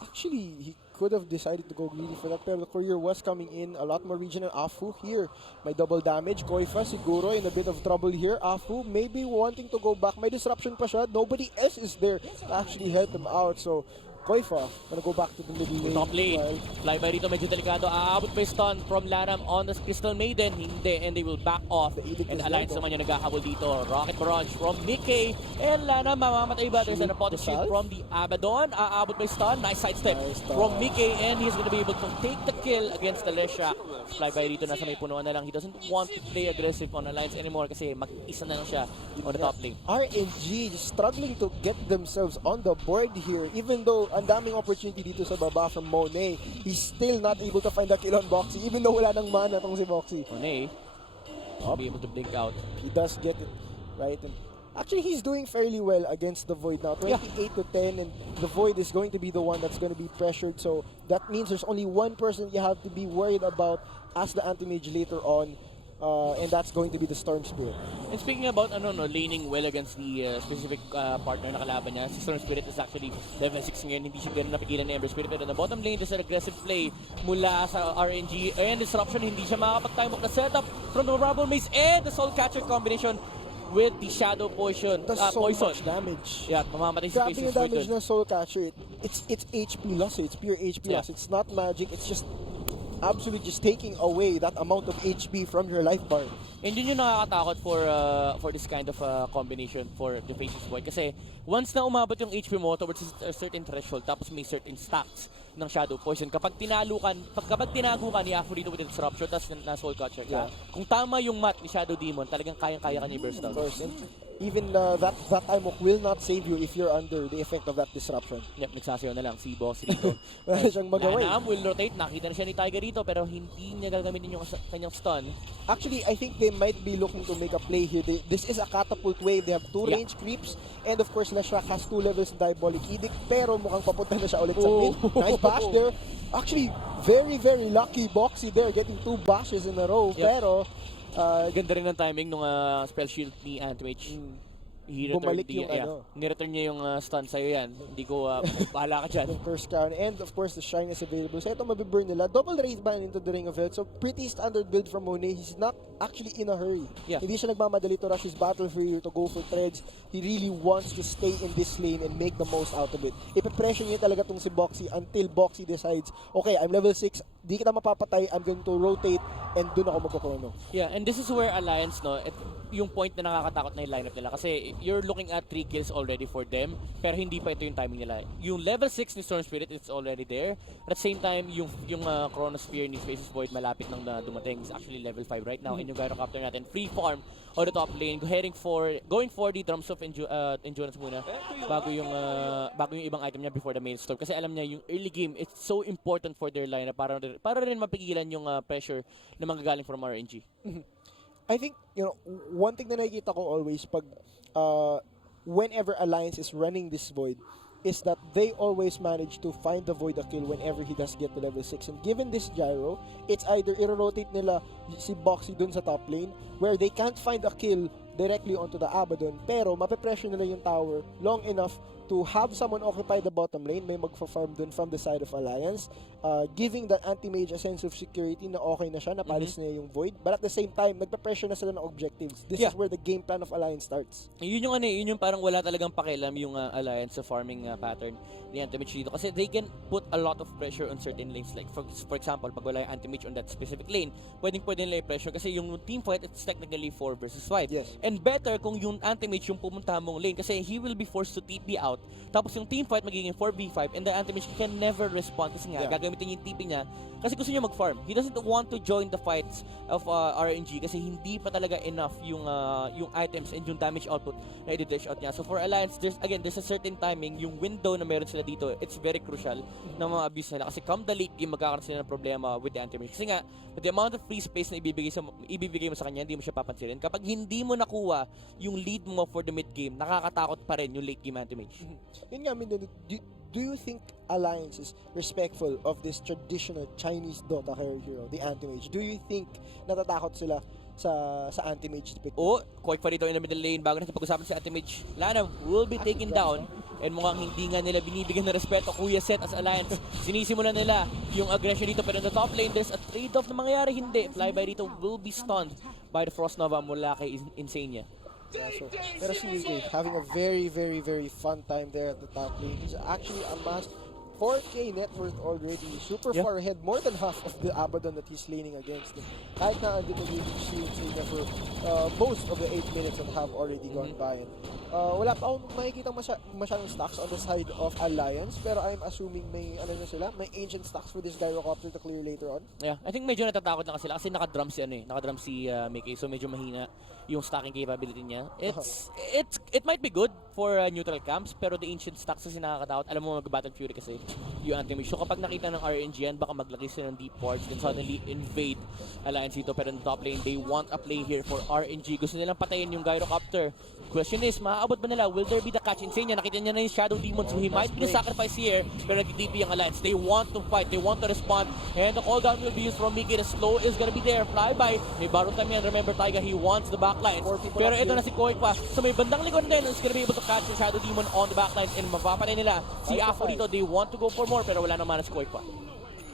Actually, he could have decided to go greedy for that, pero the courier was coming in. A lot more regional. Afu here. May double damage. Koifa siguro in a bit of trouble here. Afu maybe wanting to go back. May disruption pa siya. Nobody else is there to actually help him out. So, Koifa gonna go back to the middle lane. Top lane. Flyby rito medyo delikado. Aabot pa yung stun from Lanam on the Crystal Maiden. Hindi. And they will back off. And Alliance naman yung naghahabol dito. Rocket Barrage from Mickey. And Lanam mamamatay ba? There's an apothic shield from the Abaddon. Aabot pa yung stun. Nice sidestep from Mickey. And he's gonna be able to take the kill against the Leshrac. Flyby rito nasa may punuan na lang. He doesn't want to play aggressive on Alliance anymore kasi mag-isa na lang siya on the top lane. RNG struggling to get themselves on the board here. Even though ang daming opportunity dito sa baba from Monet, he's still not able to find a kill on Boxy even though wala nang mana tong si Boxy. Monet will be able to blink out. He does get it right. And actually, he's doing fairly well against the Void now. 28 to 10, and the Void is going to be the one that's going to be pressured. So that means there's only one person you have to be worried about as the anti-mage later on. And that's going to be the Storm Spirit. And speaking about laning well against the specific partner na kalaban niya, si Storm Spirit is actually level 6 ngayon, hindi siya ganun napigilan ng Ember Spirit. Pero na bottom lane, there's an aggressive play mula sa RNG. And disruption, hindi siya makakapag-time up na setup from the Rumble Maze and the Soul Catcher combination with the Shadow Poison. Does so poison. much damage. Yeah, mamamatay si Grabe Patience yung damage doon. ng Soul Catcher. It's HP loss. It's pure HP loss. It's not magic. It's just absolutely just taking away that amount of HP from your life bar. And yun yung nakakatakot for this kind of combination for the Patience Void. Kasi once na umabot yung HP mo towards a certain threshold, tapos may certain stacks ng Shadow Poison, kapag tinago ka ni Afu dito with the Disruption, tapos na Soul Catcher ka, kung tama yung mat ni Shadow Demon, talagang kayang-kaya ka niya burst down. Of course. And even that time hook will not save you if you're under the effect of that disruption. Yep, nagsasayaw na lang si Boss dito. Wala siyang magawa. Lanam will rotate, nakita na siya ni Tiger dito, pero hindi niya gagamitin yung kanyang stun. Actually, I think they might be looking to make a play here. This is a catapult wave. They have 2 range creeps. And of course, Leshrac has 2 levels of Diabolic Edict. Pero mukhang papunta na siya ulit sa mid. Nice bash there. Actually, very lucky Boxy there, getting 2 bashes in a row. Yep. Pero, ganda rin ng timing nung spell shield ni Antimage. bumalik yung ano. Ni-return niya yung stun sa'yo yan. Hindi ko, bahala ka dyan. Yung curse crown, and of course the shrine is available. So ito mabiburn nila. Double Wraith Ban into the Ring of Health. So pretty standard build from Monet. He's not actually in a hurry. Yeah. Hindi siya nagmamadali to rush his battle for you, to go for threads. He really wants to stay in this lane and make the most out of it. Ipe-pressure niya talaga tong si Boxy until Boxy decides, okay, I'm level 6, di kita mapapatay, I'm going to rotate, and dun ako magkakrono. Yeah, and this is where Alliance, no, yung point na nakakatakot na yung lineup nila. Kasi you're looking at 3 kills already for them, pero hindi pa ito yung timing nila. Yung level 6 ni Storm Spirit, it's already there. At the same time, yung Chronosphere ni Spaces Void malapit nang dumating is actually level 5 right now. And yung Gyrocopter natin, free farm on the top lane, going for the Drums of Endurance muna bago yung ibang item niya before the main storm. Kasi alam niya yung early game, it's so important for their lineup para rin mapigilan yung pressure na manggagaling from RNG. I think, one thing na nakikita ko always pag whenever Alliance is running this Void is that they always manage to find the Void a kill whenever he does get to level 6. And given this gyro, it's either i-rotate nila si Boxy dun sa top lane where they can't find a kill directly onto the Abaddon, pero mape-pressure nila yung tower long enough to have someone occupy the bottom lane, may magfa-farm dun from the side of Alliance, giving the anti-mage a sense of security na okay na siya, napalis na yung Void, but at the same time, nagpa-pressure na sila ng objectives. This is where the game plan of Alliance starts. Yun yung parang wala talagang pakialam yung Alliance sa farming pattern ni anti-mage dito. Kasi they can put a lot of pressure on certain lanes. Like for example, pag wala yung anti-mage on that specific lane, pwede nila i-pressure kasi yung team fight, it's technically 4 versus 5. Yes. And better kung yung anti-mage yung pumunta mong lane kasi he will be forced to TP out. Tapos yung team fight magiging 4v5 and the anti-mage can never respond kasi nga gagamitin yung TP niya kasi gusto niya mag-farm. He doesn't want to join the fights of RNG kasi hindi pa talaga enough yung items and yung damage output na i-dish out niya. So for Alliance, there's a certain timing, yung window na meron sila dito, it's very crucial na ma-abuse nila kasi come the late game, magkakaroon sila ng problema with the anti-mage. Kasi nga, with the amount of free space na ibibigay mo sa kanya, hindi mo siya papansinin. Kapag hindi mo nakuha yung lead mo for the mid game, nakakatakot pa rin yung late game anti-mage. Yun nga, do you think Alliance is respectful of this traditional Chinese Dota hero, the anti-mage? Do you think natatakot sila sa anti-mage pick? Quite pa rito in the middle lane bago natin pag-usapan si anti-mage. Lana will be taken down and mukhang hindi nga nila binibigyan ng respeto Kuya Seth as Alliance. Sinisimulan nila yung aggression dito pero in the top lane there's a trade-off na mangyayari. Hindi. Flyby dito will be stunned by the Frost Nova mula kay Insania. Yeah, so, pero si UK having a very, very, very fun time there at the top lane. He's actually amassed 4K net worth already. Super far ahead. More than half of the Abaddon that he's laning against. Kahit na andito yung shield niya for most of the 8 minutes that have already gone by. Wala pa akong makikita masyadong stocks on the side of Alliance, pero I'm assuming may may ancient stocks for this Gyrocopter to clear later on. Yeah, I think medyo natatakot lang sila kasi naka-drum si Mickey, so medyo mahina yung stacking capability niya. It might be good for neutral camps, pero the ancient stocks kasi nakakatakot. Alam mo mag-Battle Fury kasi yung anti-mage. So kapag nakita ng RNG yan, baka maglaki sila ng deep wards and suddenly invade Alliance dito. Pero in the top lane, they want a play here for RNG. Gusto nilang patayin yung Gyrocopter. Question is, maaabot ba nila? Will there be the catch? Insane niya. Nakita niya na yung Shadow Demon. So he might be sacrifice here. Pero nag-TP yung Alliance. They want to fight. They want to respond. And the call down will be used from Mickey. The slow is gonna be there. Flyby. May Baron time yan. Remember, Taiga, he wants the backline. Pero ito na si Koi pa. So may bandang likod din. Is gonna be able to catch yung Shadow Demon on the backline. And mapapatay nila si Afo dito. They want to go for more. Pero wala naman na si Koi pa.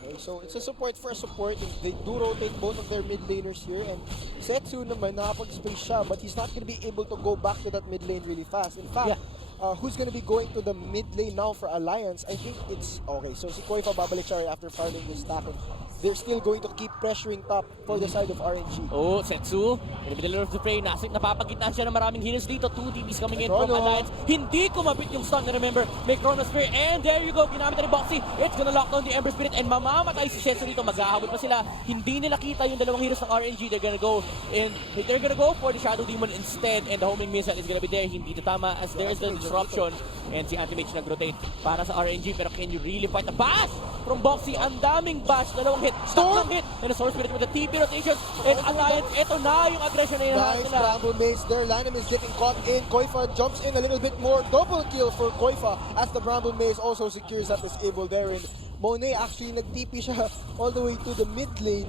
Okay, so it's a support for a support. They do rotate both of their mid laners here, and Setsu naman nakapag-space siya, but he's not gonna be able to go back to that mid lane really fast. In fact, who's gonna be going to the mid lane now for Alliance? I think it's okay. So si Koifa babalik siya after farming this stack. They're still going to keep pressuring top for the side of RNG. Setsu, in the middle of the fray, napapagitan siya ng maraming healers dito. 2 TPs coming in from Alliance. Hindi kumapit yung stun. Remember, may Chronosphere, and there you go, ginamit na ni Boxy. It's gonna lock down the Ember Spirit, and mamamatay si Setsu dito. Maghahabol pa sila. Hindi nila kita yung dalawang heroes ng RNG. They're gonna go for the Shadow Demon instead, and the homing missile is gonna be there. Hindi tama as there's the disruption, and si Anti-Mage nag-rotate para sa RNG. Pero can you really fight the bash from Boxy? Ang daming bash, dalawang hit, tatlong hit, and the Source Spirit with the TP rotation, and Alliance, ito na yung aggression na hinahanap Nice nila. Bramble Maze there. Lanham is getting caught in. Koifa jumps in a little bit more. Double kill for Koifa as the Bramble Maze also secures that disable there. And Monet actually nag-TP siya all the way to the mid lane.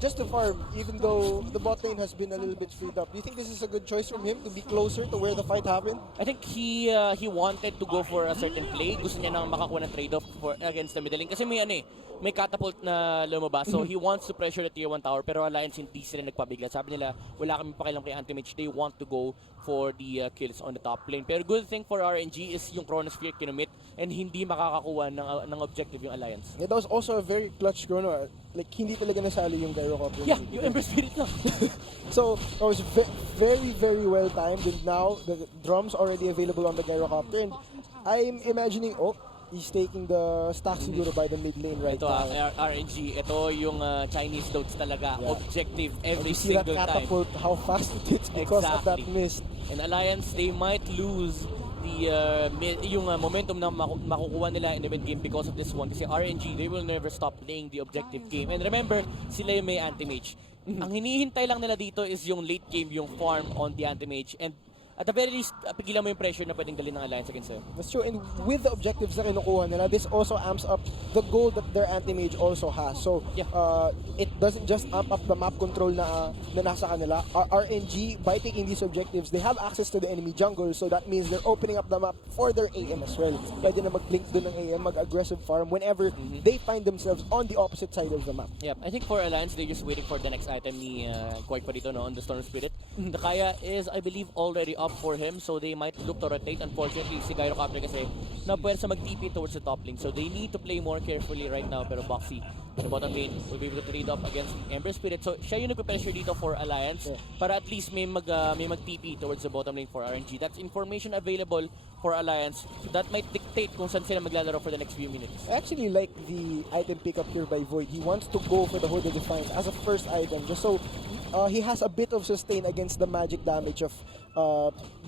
just to farm, even though the bot lane has been a little bit freed up. Do you think this is a good choice from him to be closer to where the fight happened? I think he wanted to go for a certain play. Gusto niya nang makakuha ng trade-off against the middle lane. Kasi may catapult na lumabas. So he wants to pressure the tier 1 tower. Pero Alliance hindi sila nagpabigla. Sabi nila, wala kami pakialam kay Anti-Mage. They want to go for the kills on the top lane. Pero good thing for RNG is yung Chronosphere kinumit and hindi makakakuha ng objective yung Alliance. Yeah, that was also a very clutch chrono. Like, hindi talaga nasali yung Gyrocopter. Yeah, yung Ember Spirit lang. So, it was very, very well timed. And now, the drums already available on the Gyrocopter. And I'm imagining, he's taking the stack siguro by the mid lane right Ito now. RNG. Ito yung Chinese notes talaga. Yeah. Objective And every you see that single time. catapult, how fast it hits because of that Exactly. mist. And Alliance, they might lose yung momentum na makukuha nila in the mid game because of this one. Kasi RNG, they will never stop playing the objective game. And remember, sila yung may anti-mage. Ang hinihintay lang nila dito is yung late game, yung farm on the anti-mage. And at the very least, pigilan mo yung pressure na pwedeng dalhin ng Alliance against sa'yo. That's true. And with the objectives na kinukuha nila, this also amps up the goal that their anti-mage also has. So, Yeah. it doesn't just amp up the map control na nasa kanila. RNG, by taking these objectives, they have access to the enemy jungle. So that means they're opening up the map for their AM as well. Pwede na mag-blink dun ng AM, mag-aggressive farm whenever they find themselves on the opposite side of the map. Yep, I think for Alliance, they're just waiting for the next item ni Quake pa dito, no, on the Storm Spirit. The Kaya is, I believe, already up for him, so they might look to rotate. Unfortunately, si Gyrocopter kasi napwersa mag-TP towards the top lane, so they need to play more carefully right now. Pero Boxy, the bottom lane, will be able to trade up against Ember Spirit. So siya yung nagpe-pressure dito for Alliance para at least may mag-TP towards the bottom lane for RNG. That's information available for Alliance. So that might dictate kung saan sila maglalaro for the next few minutes. I actually like the item pickup here by Void. He wants to go for the Hood of Defiance as a first item, just so he has a bit of sustain against the magic damage of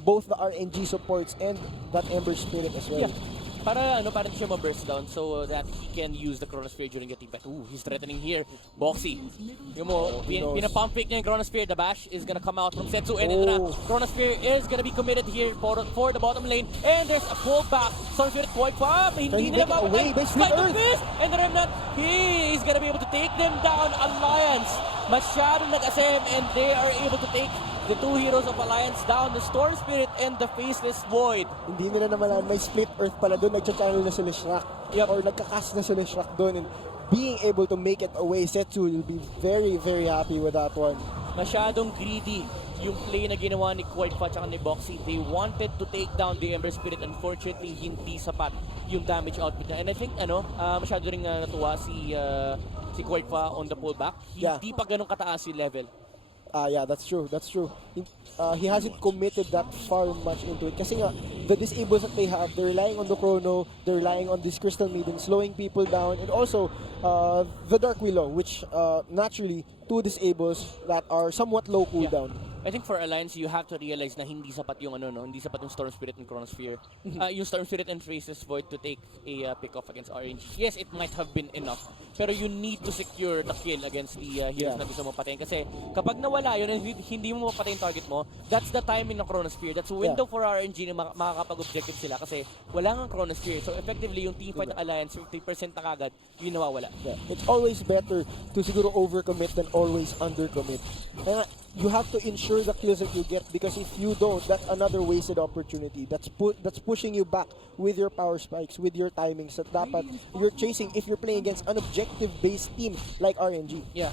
both the RNG supports and that Ember Spirit as well. Yeah. Para siya ma-burst down so that he can use the Chronosphere during the team fight. Ooh, he's threatening here. Boxy. Yung mo, pinapump fake niya yung Chronosphere. The bash is gonna come out from Setsu. And ito na, Chronosphere is gonna be committed here for the bottom lane. And there's a pullback. Chronosphere quite far. Hindi nila away by Sweet Earth. And the Remnant, he is gonna be able to take them down. Alliance, masyadong nag-asem and they are able to take the two heroes of Alliance down, the Storm Spirit and the Faceless Void. Hindi nila naman may split earth pala doon, nagcha-channel na sila Shrek. Yep. Or nagkakas na sila Shrek doon. And being able to make it away, Setsu will be very, very happy with that one. Masyadong greedy yung play na ginawa ni Quaitfa at ni Boxy. They wanted to take down the Ember Spirit. Unfortunately, hindi sapat yung damage output niya. And I think, masyado rin natuwa si Quaitfa on the pullback. Hindi pa ganun kataas yung level. Yeah, that's true. That's true. He hasn't committed that far much into it. Kasi nga, the disables that they have, they're relying on the Chrono, they're relying on this Crystal Maiden, slowing people down, and also the Dark Willow, which naturally, two disables that are somewhat low cooldown. I think for Alliance, you have to realize na hindi sapat yung hindi sapat yung Storm Spirit and Chronosphere. Yung Storm Spirit and Faceless Void to take a pick-off against RNG. Yes, it might have been enough. Pero you need to secure the kill against the heroes na gusto mo patayin. Kasi kapag nawala yun and hindi mo mapatay yung target mo, that's the timing ng Chronosphere. That's a window for RNG na makakapag-objective sila kasi wala nga Chronosphere. So effectively, yung teamfight ng Alliance, 50% na kagad, yun nawawala. Yeah. It's always better to siguro overcommit than always undercommit. And you have to ensure the kills that you get, because if you don't, that's another wasted opportunity. That's pushing you back with your power spikes, with your timings that dapat you're chasing if you're playing against an objective-based team like RNG. Yeah,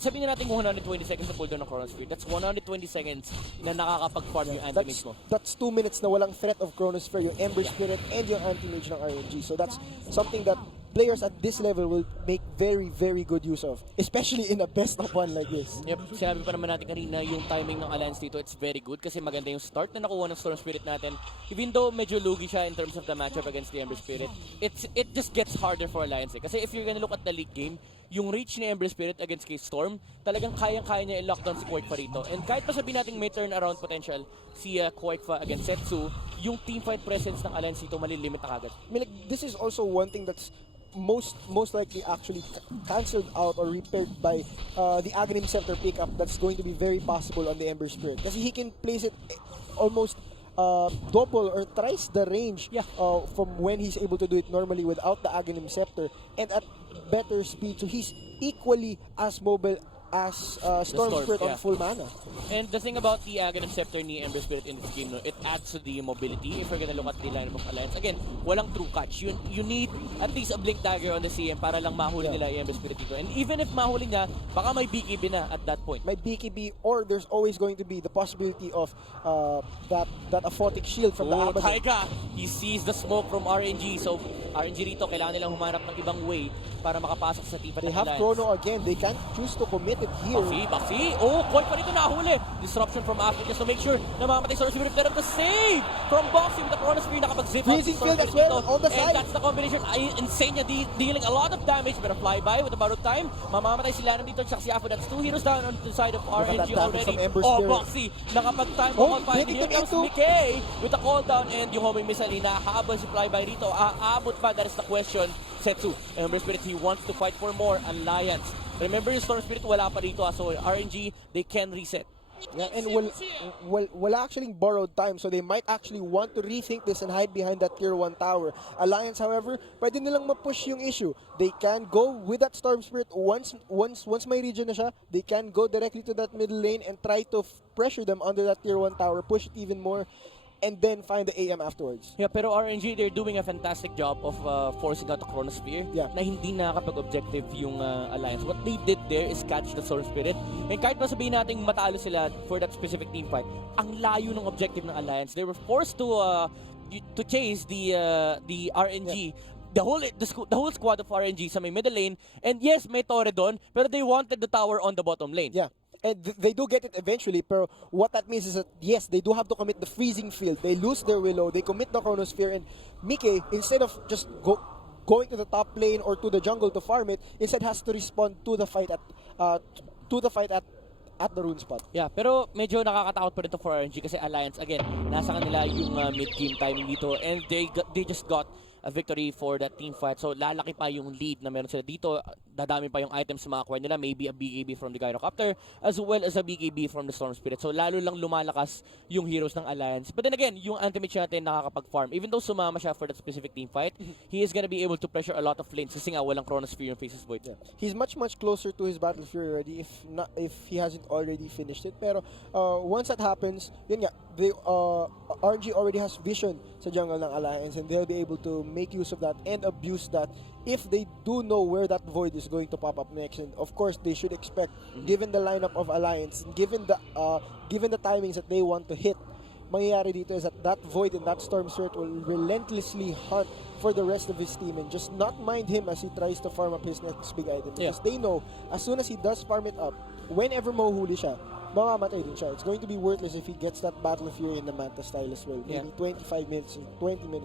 sabihin na natin 120 seconds na cooldown ng Chronosphere. That's 120 seconds na nakakapag-farm yung anti-mage mo. That's 2 minutes na walang threat of Chronosphere, yung Ember Spirit and yung anti-mage ng RNG. So that's something that players at this level will make very, very good use of, especially in a best of one like this. Yep, sinabi pa naman natin kanina yung timing ng Alliance dito, it's very good kasi maganda yung start na nakuha ng Storm Spirit natin. Even though medyo lugi siya in terms of the matchup against the Ember Spirit, it just gets harder for Alliance Kasi if you're gonna look at the late game, yung reach ni Ember Spirit against kay Storm, talagang kayang-kaya niya i-lockdown si Quaitfa rito. And kahit pa sabihin natin may turnaround potential si Quaitfa against Setsu, yung teamfight presence ng Alliance dito malilimit na kagad. I mean, like, this is also one thing that's most likely actually cancelled out or repaired by the Aghanim Scepter pickup that's going to be very possible on the Ember Spirit. Kasi he can place it almost double or thrice the range from when he's able to do it normally without the Aghanim Scepter, and at better speed. So he's equally as mobile as Storm Storm, Spirit on yeah. full mana. And the thing about the Aghanim Scepter ni Ember Spirit in this game, no, it adds to the mobility. If we're gonna look at the lineup of Alliance, again, walang true catch. You need at least a Blink Dagger on the CM para lang mahuli nila yung Ember Spirit dito. And even if mahuli nga, baka may BKB na at that point. May BKB, or there's always going to be the possibility of that aphotic shield from the Abaddon. Taiga, he sees the smoke from RNG. So RNG rito, kailangan nilang humanap ng ibang way para makapasok sa team They ng have Alliance. Chrono again. They can't choose to commit it here. Baxi. Oh, Koi pa rito nahuli. Disruption from Africa just to make sure na mamamatay Storm Spirit. Pero the save from Boxy with the Chrono Spear nakapag-zip out si Freezing Storm field as Spirit well dito. on the And side. that's the combination. Insane niya, dealing a lot of damage. Pero flyby with a borrowed time. Mamamatay sila nandito. Tsaka si Afo. That's 2 heroes down on the side of Look at that RNG damage already. from Ember Oh, Spirit. Boxy. Nakapag-time. Oh, Find breaking here them comes into. Mickey with the call down and yung homing missile. Nakahabol si flyby rito. Aabot pa? That is the question. Setsu. Ember Spirit, he wants to fight for more Alliance. Remember yung Storm Spirit wala pa rito. So RNG, they can reset. Yeah, and wala actually borrowed time, so they might actually want to rethink this and hide behind that tier 1 tower. Alliance, however, pwede nilang ma-push yung issue. They can go with that Storm Spirit once may region na siya, they can go directly to that middle lane and try to pressure them under that tier 1 tower, push it even more, and then find the AM afterwards. Yeah, pero RNG, they're doing a fantastic job of forcing out the Chronosphere na hindi nakakapag-objective yung Alliance. What they did there is catch the Storm Spirit. And kahit masabihin natin matalo sila for that specific team fight, ang layo ng objective ng Alliance. They were forced to chase the RNG. The whole squad of RNG sa may middle lane. And yes, may Torre doon, pero they wanted the tower on the bottom lane. Yeah. And they do get it eventually, pero what that means is that, yes, they do have to commit the freezing field. They lose their Willow, they commit the Chronosphere, and Mickey, instead of just going to the top lane or to the jungle to farm it, instead has to respond to the fight at the rune spot. Yeah, pero medyo nakakatakot pa rin to for RNG kasi Alliance, again, nasa kanila yung mid-game timing dito and they just got a victory for that team fight. So lalaki pa yung lead na meron sila dito. Dadami pa yung items na ma-acquire nila. Maybe a BKB from the Gyrocopter as well as a BKB from the Storm Spirit. So lalo lang lumalakas yung heroes ng Alliance. But then again, yung anti-mage natin nakakapag-farm. Even though sumama siya for that specific team fight, he is gonna be able to pressure a lot of lanes kasi nga walang Chronosphere yung Faces Void. Yeah. He's much closer to his Battle Fury already if he hasn't already finished it. Pero once that happens, yun nga, RNG already has vision sa jungle ng Alliance and they'll be able to make use of that and abuse that if they do know where that void is going to pop up next. And of course, they should expect, given the lineup of Alliance, given the timings that they want to hit, mangyayari dito is that void and that Storm Spirit will relentlessly hunt for the rest of his team and just not mind him as he tries to farm up his next big item. Because they know, as soon as he does farm it up, whenever mahuhuli siya, mamamatay din siya. It's going to be worthless if he gets that Battle Fury in the Manta style as well. Maybe 20 minutes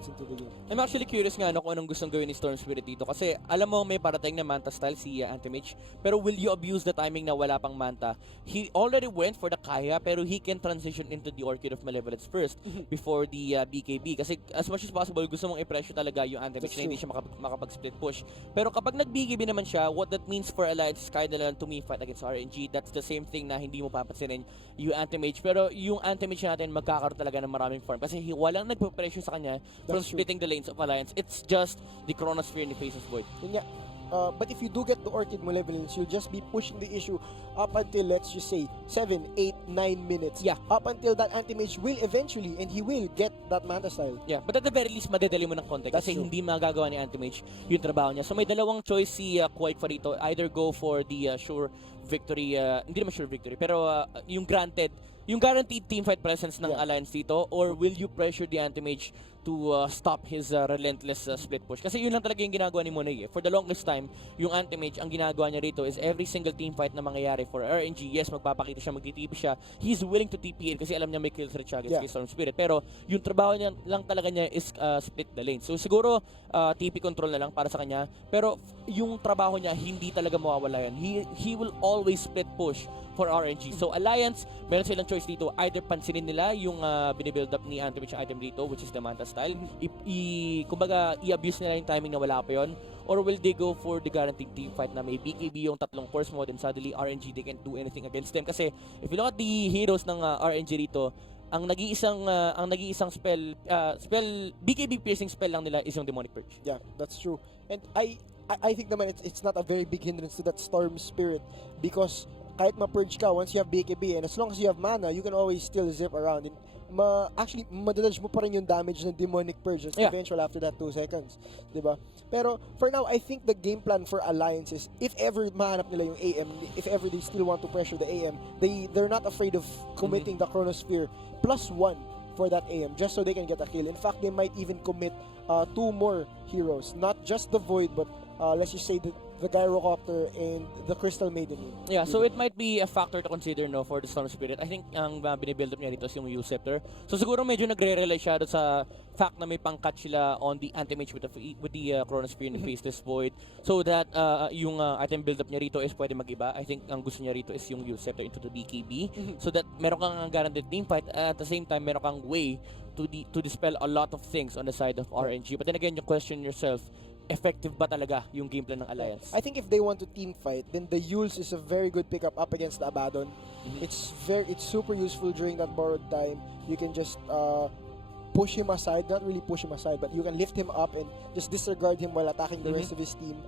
into the game. I'm actually curious nga kung anong gustong gawin ni Storm Spirit dito kasi alam mo may parating na Manta style si Anti-Mage pero will you abuse the timing na wala pang Manta? He already went for the Kaya pero he can transition into the Orchid of Malevolence first before the BKB kasi as much as possible gusto mong i-pressure talaga yung Anti-Mage na hindi siya makapag-split push. Pero kapag nag-BKB naman siya, what that means for Alliance is kaya na lang to me fight against RNG. That's the same thing na hindi mo papansinin yung Anti-Mage. Pero yung Anti-Mage natin magkakaroon talaga ng maraming farm kasi walang nagpo-pressure sa kanya from splitting the lanes of Alliance. It's just the Chronosphere ni Faces Void. Yeah. But if you do get the Orchid Malevolence, you'll just be pushing the issue up until, let's just say, 7, 8, 9 minutes. Yeah. Up until that Anti-Mage will eventually, and he will get that Manta style. Yeah, but at the very least, madedali mo ng konti kasi hindi magagawa ni Anti-Mage yung trabaho niya. So may dalawang choice si Quake Farito. Either go for the sure victory, hindi naman sure victory, pero yung guaranteed teamfight presence ng Alliance dito, or will you pressure the Anti-Mage to stop his relentless split push? Kasi yun lang talaga yung ginagawa ni Monet. For the longest time, yung Anti-Mage, ang ginagawa niya rito is every single teamfight na mangyayari for RNG, yes, magpapakita siya, magtitipi siya, he's willing to TP in kasi alam niya may kill threat siya against kay Storm Spirit. Pero yung trabaho niya lang talaga niya is split the lane. So siguro, TP control na lang para sa kanya. Pero yung trabaho niya, hindi talaga mawawala yan. He will always split push for RNG. So Alliance, meron silang choice dito. Either pansinin nila yung binibuild up ni Anti-Mage item dito, which is the Manta style. Kumbaga, i-abuse nila yung timing na wala pa yon. Or will they go for the guaranteed team fight na may BKB yung tatlong force mode and suddenly RNG, they can't do anything against them. Kasi if you look at the heroes ng RNG rito, ang nag-iisang spell BKB piercing spell lang nila is yung Demonic Purge. Yeah, that's true. And I think naman it's not a very big hindrance to that Storm Spirit because kahit ma-purge ka, once you have BKB, and as long as you have mana, you can always still zip around. And actually, madadodge mo pa rin yung damage ng demonic purge. It's eventual after that 2 seconds. Diba? Pero, for now, I think the game plan for Alliance is, if ever mahanap nila yung AM, if ever they still want to pressure the AM, they're not afraid of committing the Chronosphere +1 for that AM, just so they can get a kill. In fact, they might even commit 2 more heroes. Not just the Void, but let's just say the Gyrocopter and the Crystal Maiden. Yeah, so it might be a factor to consider no for the Storm Spirit. I think ang binibuild up niya dito is yung Yule Scepter. So siguro medyo nagre-rely siya sa fact na may pang-catch sila on the anti-mage with the Chronosphere and Faceless Void, so that yung item build up niya rito is pwede mag-iba. I think ang gusto niya rito is yung Yule Scepter into the BKB, so that meron kang guaranteed team fight, at the same time meron kang way to dispel a lot of things on the side of RNG. But then again, you question yourself, effective ba talaga yung game plan ng Alliance? I think if they want to team fight, then the Yules is a very good pickup up against the Abaddon. It's super useful during that borrowed time. You can just push him aside, not really push him aside, but you can lift him up and just disregard him while attacking the rest of his team.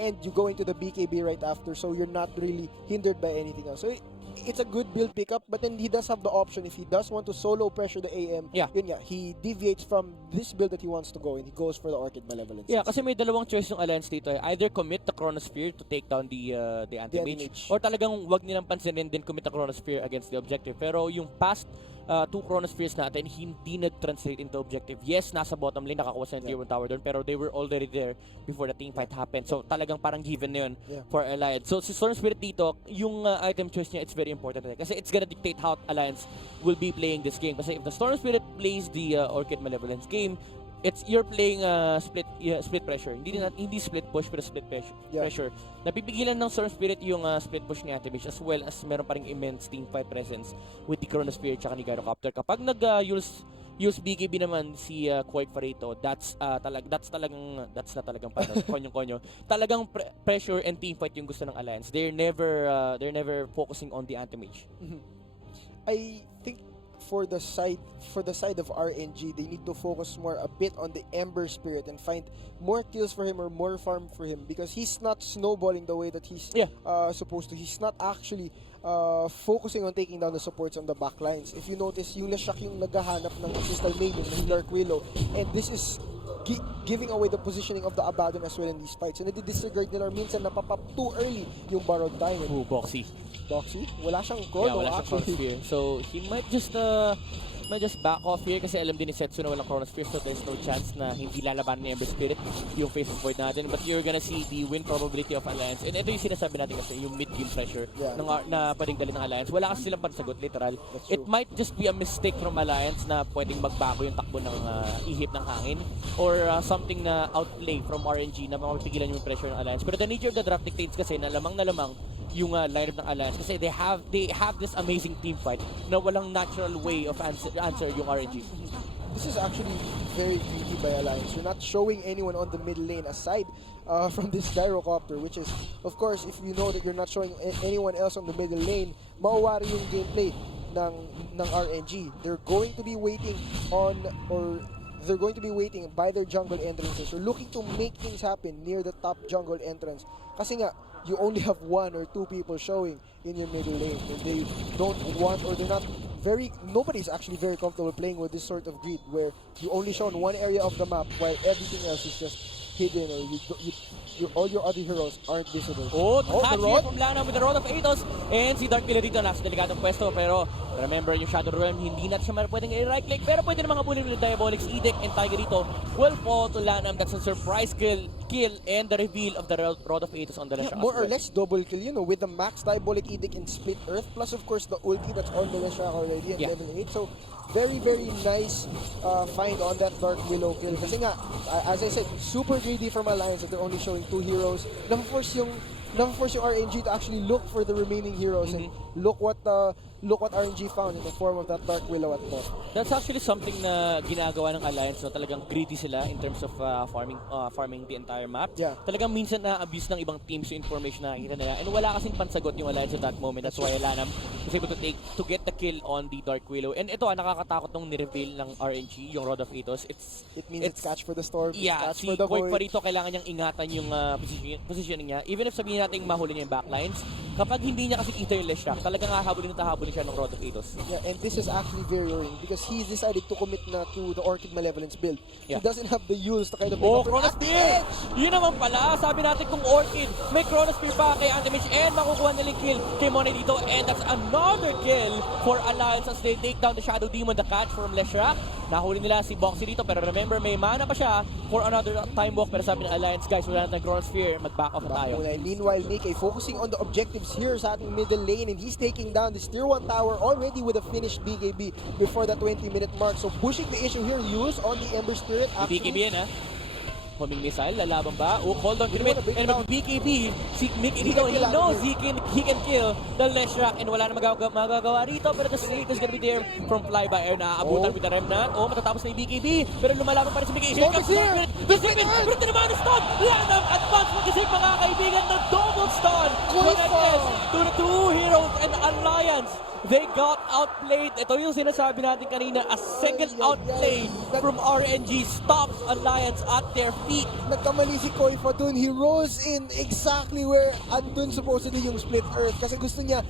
And you go into the BKB right after, so you're not really hindered by anything else. So it's a good build pickup, but then he does have the option, if he does want to solo pressure the AM, yun nga, he deviates from this build that he wants to go and he goes for the Orchid Malevolence. Yeah, kasi may dalawang choice ng Alliance dito. Either commit the Chronosphere to take down the anti-mage, or talagang wag nilang pansinin din commit the Chronosphere against the objective. Pero yung past 2 Chronospheres natin, hindi nag-translate into objective. Yes, nasa bottom lane, nakakuha sa tier 1 tower doon, pero they were already there before the team fight happened. So talagang parang given na yun for Alliance. So si Storm Spirit dito, yung item choice niya, it's very important. Kasi it's gonna dictate how Alliance will be playing this game. Kasi if the Storm Spirit plays the Orchid Malevolence game, you're playing split pressure. Hindi split push, pero split pressure. Napipigilan ng Storm Spirit yung split push ni Anti-Mage, as well as meron pa ring immense team fight presence with the Chronosphere tsaka ni Gyrocopter. Kapag use BKB naman si Quake Farito, that's na talagang parang konyo-konyo. Talagang pressure and team fight yung gusto ng Alliance. They're never focusing on the Anti-Mage. I think for the side of RNG, they need to focus more a bit on the Ember Spirit and find more kills for him or more farm for him, because he's not snowballing the way that he's supposed to. He's not actually focusing on taking down the supports on the back lines. If you notice, yung Lashak yung naghahanap ng Crystal Maiden, ng Dark Willow, and this is giving away the positioning of the Abaddon as well in these fights. And nadi-disregard nila, minsan napapap too early yung borrowed time. Boxy? Wala siyang chrono, wala siyang Chronosphere. So he might just back off here kasi alam din ni Seth na walang Chronosphere, so there's no chance na hindi lalaban ni Ember Spirit yung Faceless Void natin. But you're gonna see the win probability of Alliance. And ito yung sinasabi natin kasi, yung mid-game pressure na pwedeng dalhin ng Alliance. Wala kasi silang pansagot, literal. It might just be a mistake from Alliance na pwedeng magbago yung takbo ng ihip ng hangin, or something na outplay from RNG na mapipigilan yung pressure ng Alliance. Pero the nature of the draft dictates kasi na lamang yung lineup ng Alliance, kasi they have this amazing team fight na walang natural way of answer yung RNG. This is actually very greedy by Alliance. You're not showing anyone on the middle lane aside from this Gyrocopter, which is, of course, if you know that you're not showing anyone else on the middle lane, mawawari yung gameplay ng RNG. They're going to be waiting by their jungle entrances, or looking to make things happen near the top jungle entrance. Kasi nga, you only have 1 or 2 people showing in your middle lane, and they don't want, or they're not nobody's actually very comfortable playing with this sort of grid where you only show in one area of the map while everything else is just hidden, or all your other heroes aren't visible. The Rod from Lana with the Rod of Athos, and si Dark Pillar dito nasa delikatong pwesto, pero remember yung Shadow Realm, hindi natin siya pwedeng i-right click, pero pwede namang habulin with the Diabolic's Edict, and Tiger dito will fall to Lanam. That's a surprise kill, and the reveal of the Rod of Athos on the Lashak. More or less double kill, with the max Diabolic Edict in Split Earth, plus of course the ulti that's on the Lashak already at level 8. So very, very nice find on that Dark Willow kill. Kasi nga, as I said, super greedy from Alliance that they're only showing 2 heroes. Na-force yung RNG to actually look for the remaining heroes, and look what RNG found in the form of that Dark Willow at top. That's actually something na ginagawa ng Alliance, no? Talagang greedy sila in terms of farming the entire map. Talagang minsan na-abuse ng ibang teams yung information na nakikita nila, and wala kasing pansagot yung Alliance at that moment. That's why Lanam was able to get the kill on the Dark Willow. And ito, nakakatakot nung ni-reveal ng RNG, yung Rod of Athos. It means it's catch for the storm, yeah, catch si for the Quake void. Farito kailangan niyang ingatan yung positioning niya. Even if sabihin nating mahuli niya yung backlines. Kapag hindi niya kasi kita yung Leshrac, talagang hahabulin siya ng Rod of Ados. Yeah, and this is actually very worrying because he's decided to commit na to the Orchid Malevolence build. Yeah. He doesn't have the Yules to kind of Oh, make up for Chrono at the Spear! edge! Yun naman pala, sabi natin kung Orchid, may Chrono Spear pa kay Anti-Mage and makukuha nilang kill kay Monet dito, and that's another kill for Alliance as they take down the Shadow Demon, the catch from Leshrac. Nahuli nila si Boxy dito, pero remember, may mana pa siya for another time walk, pero sabi ng Alliance, guys, wala natin Chrono Spear, mag-back off na tayo. Meanwhile, Nikkei focusing on the objectives here sa ating middle lane, and he's taking down this tier 1 tower already with a finished BKB before the 20-minute mark. So pushing the issue here, use on the Ember Spirit. BKB yan, ha? Homing missile, lalaban ba? Oh, hold on to the mid, and mag-BKB, si Mickey dito, he knows he can kill the Leshrac, and wala na magagawa rito, pero the snake is gonna be there from flyby, and naaabutan with the Remnant. Oh, matatapos na yung BKB, pero lumalaban pa rin si Mickey. Here comes the Spirit, pero tinamaan na stun! Lanam, advance mag-isip mga kaibigan ng double stun! Connected to the two heroes and Alliance. They got outplayed. Ito yung sinasabi natin kanina, a second outplay from RNG stops Alliance at their feet. Nagkamali si Koifa dun. He rose in exactly where andun supposedly yung split earth kasi gusto niya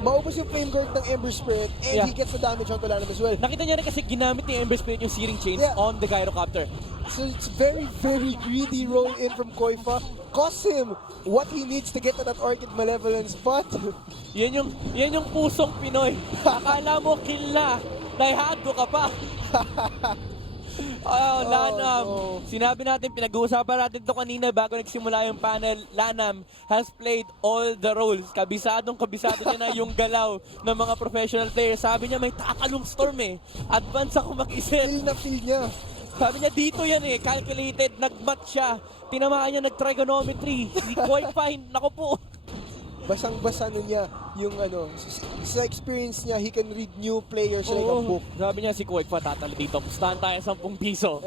maubos yung flame guard ng Ember Spirit and he gets the damage onto Lanam as well. Nakita niya na kasi ginamit ni Ember Spirit yung Searing Chains on the Gyrocopter. So it's very, very greedy roll in from Koifa. Cost him what he needs to get to that Orchid Malevolence, but yan yung pusong Pinoy. Akala mo kill na, dahado ka pa. Lanam, no. Sinabi natin, pinag-uusapan natin ito kanina bago nagsimula yung panel. Lanam has played all the roles. Kabisado niya na yung galaw ng mga professional players. Sabi niya may takalong storm eh. Advance ako mag-isip. feel na feel niya. Sabi niya dito yan eh, calculated, nag-match siya. Tinamaan niya, nag-trigonometry. Si Koi Fine, nako po. Basang-basa niya yung sa experience niya, he can read new players like a book. Sabi niya si Kuwait pa tatalo dito. Pustahan tayo 10 piso.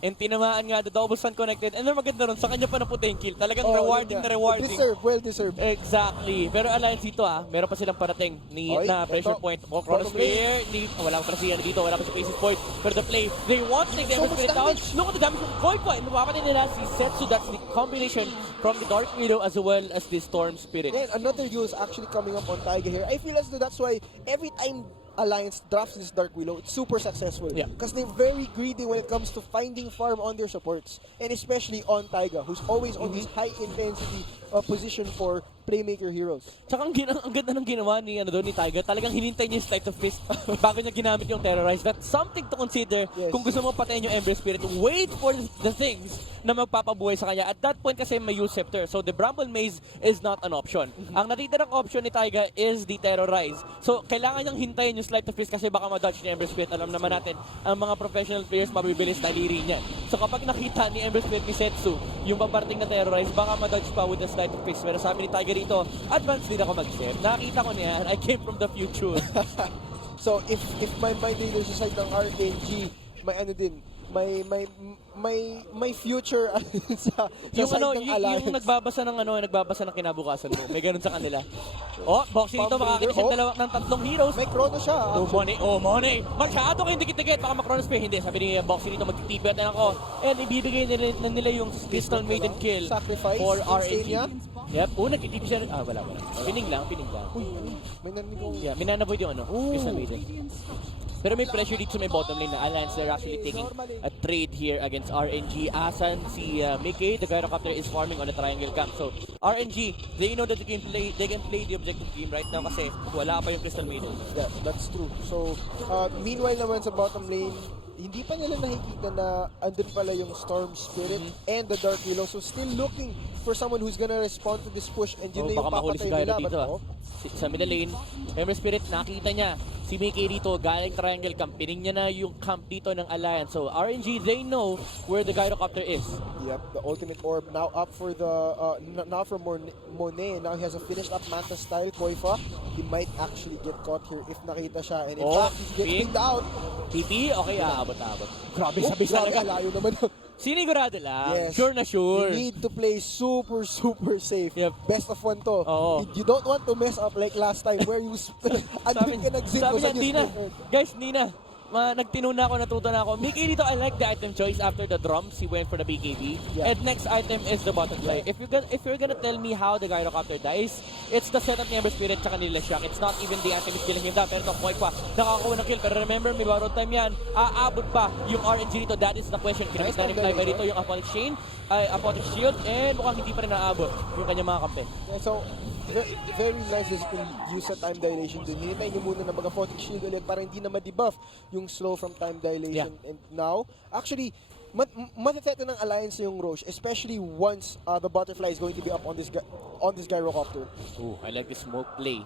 And tinamaan nga, the double stun connected. And then maganda ron, sa kanya pa naputi yung kill. Talagang rewarding na rewarding. Well deserved. Exactly. Pero Alliance dito meron pa silang parating na pressure point. Chrono Spear, wala pa siya dito, wala pa si Basis Point. Pero the play, they want to take the Ember Spirit down. Look at the damage from Kuwait pa. And mapapatid nila si Setsu. That's the combination from the Dark Widow as well as the Storm Spirit. And another use actually coming up on Taiga here. I feel as though that's why every time Alliance drafts this Dark Willow, it's super successful. Yeah. Because they're very greedy when it comes to finding farm on their supports. And especially on Taiga, who's always on this high intensity position for playmaker heroes. Tsaka ang ganda ng ginawa ni Tiger, talagang hinintay niya yung Sleight of Fist bago niya ginamit yung Terrorize. That's something to consider. Kung gusto mo patayin yung Ember Spirit, wait for the things na magpapabuhay sa kanya. At that point kasi may use Scepter, so the Bramble Maze is not an option. Ang natitirang option ni Tiger is the Terrorize. So kailangan niyang hintayin yung Sleight of Fist kasi baka ma-dodge ni Ember Spirit. Alam naman natin, ang mga professional players mabibilis daliri niyan. So kapag nakita ni Ember Spirit ni Setsu yung paparating na Terrorize, baka ma-dodge pa with the Sleight of Fist. Pero sabi ni Tiger dito, advance din ako mag-step. Nakita ko niya, I came from the future. So if my mind reader sa side ng RNG, may future sa yung side ng Alliance. yung nagbabasa ng kinabukasan mo. May ganun sa kanila. Oh, boxing dito makakita siya dalawa ng 3 heroes. May chrono siya. Money. Masyado kayong dikit-dikit. Baka ma-chrono spear. Hindi, sabi ni boxing dito magtitibet na ako. And ibibigay nila yung Crystal Maiden kill Sacrifice for RNG. niya. Yep, nagtitibet siya. Wala. Pining lang. Uy, may narinig ko. Yeah, minanaboy yung Crystal Maiden. Pero may pressure dito sa may bottom lane na Alliance. They're actually taking a trade here against RNG. Asan si Mickey, the Gyrocopter is farming on the triangle camp. So RNG, they know that they can play the objective game right now kasi wala pa yung Crystal Maiden. Yeah, that's true. So meanwhile naman sa bottom lane, hindi pa nila nakikita na andun pala yung Storm Spirit and the Dark Willow. So still looking for someone who's gonna respond to this push and yun na yung baka mahuli si papatay Gyro nila. dito. Sa middle lane, Ember Spirit, nakita niya si Mickey dito, galing triangle camp. Pining niya na yung camp dito ng Alliance. So RNG, they know where the Gyrocopter is. Yep, the ultimate orb now up for the now for Monet. Now he has a finished up Manta style Koifa. He might actually get caught here if nakita siya, and in fact he's getting pinned out. TP, okay, abot. Grabe, sabis talaga. Layo naman. Sinigurado lang. Yes. Sure na sure. You need to play super safe. Yep. Best of 1 to. Oo. You don't want to mess up like last time where you andun ka nag-zip Sabi sa niya, hindi na. Guys, hindi na. nagtino na ako, natuto na ako. Mickey dito, I like the item choice after the drums. He went for the BKB. Yeah. And next item is the butterfly. If you're gonna tell me how the Gyrocopter dies, it's the setup ni Ember Spirit tsaka nila Shock. It's not even the anti-miss killing him down. Pero ito, Quake pa, nakakakuha ng kill. Pero remember, may borrowed time yan. Aabot pa yung RNG dito. That is the question. Kinamit na reply ba dito yung Apothic Chain, Apothic Shield, and mukhang hindi pa rin naaabot yung kanyang mga kampe. So, very nice is you can use sa time dilation dun. Hinintay nyo muna ng mga Apothic Shield ulit para hindi na ma-debuff yung slow from time dilation. And now, actually, matiteto ng alliance yung Roche, especially once the butterfly is going to be up on this Gyrocopter. Ooh, I like the smoke play.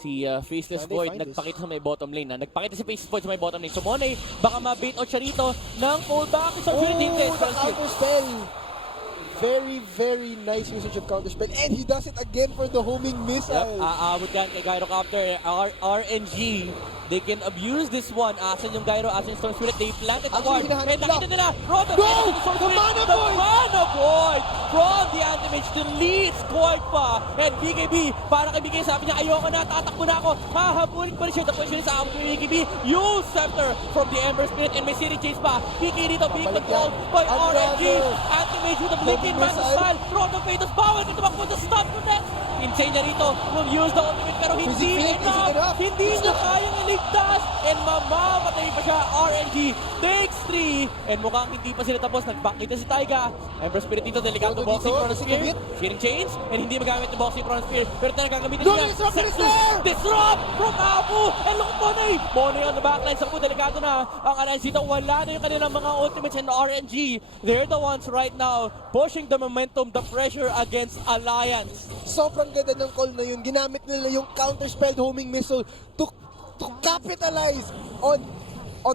Si Faceless Can they Void find nagpakita sa may bottom lane. Nagpakita si Faceless Void sa may bottom lane. So Monay, baka ma-bait out siya rito ng fallback. So The counter spell! Very, very nice usage of counter spell. And he does it again for the homing missile. Yep, aabot yan kay Gyrocopter. RNG, they can abuse this one. Asan yung Gyro, asan yung Storm Spirit. They planted the ward. And nakita nila. Roto, No! the Mana Void from the Anti-Mage deletes Void pa. And BKB, para kay BKB, sabi niya, ayoko na, tatakbo na ako. Hahabulin pa rin siya. The question is, aabot kay BKB. Use Scepter from the Ember Spirit. And may City Chase pa. BK dito, being controlled by RNG. Anti-Mage with a blinking Mantle. Roto Fatos, bawal ka tumakbo sa stun connect. Insane niya rito. Will use the ultimate pero hindi enough. Hindi niya kayang iligtas. And mamamatay pa siya. RNG takes 3. And mukhang hindi pa sila tapos. Nag-back dito si Taiga. Ember Spirit dito. Delikado boxing Chronosphere. Shearing Chains. And hindi magamit yung boxing Chronosphere. Pero talagang gagamitin niya. Disrupt from Abu. And look at Monay. Monay on the backline. Sa delikado na ang alliance dito. Wala na yung kanilang mga ultimates and RNG. They're the ones right now pushing the momentum, the pressure against Alliance. Sobrang ganda ng call na yun. Ginamit nila yung counter-spelled homing missile to capitalize on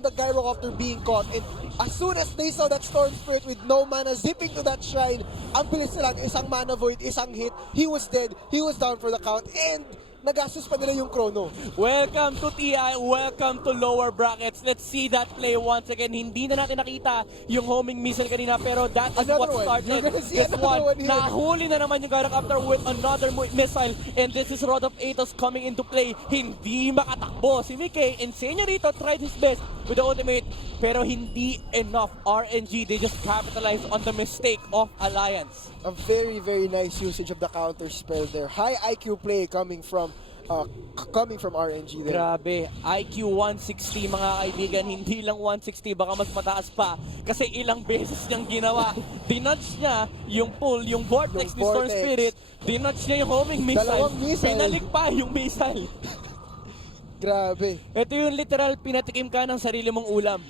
the Gyrocopter being caught. And as soon as they saw that Storm Spirit with no mana zipping to that shrine, ang bilis na lang, isang mana void, isang hit, he was dead, he was down for the count, and nagastos pa nila yung chrono. Welcome to TI, welcome to lower brackets. Let's see that play once again. Hindi na natin nakita yung homing missile kanina, pero that is what started this one. Nahuli na naman yung Gyrocopter with another missile, and this is Rod of Atos coming into play. Hindi makatakbo. Si Mickey, insane rito, tried his best with the ultimate, pero hindi enough. RNG, they just capitalized on the mistake of Alliance. A very, very nice usage of the counter spell there. High IQ play coming from RNG there. Grabe, IQ 160 mga kaibigan, hindi lang 160, baka mas mataas pa. Kasi ilang beses niyang ginawa. Dinudge niya yung pull, yung vortex ni Storm Spirit. Dinudge niya yung homing missile. Dalawang missile. Pinalik pa yung missile. Grabe. Ito yung literal pinatikim ka ng sarili mong ulam.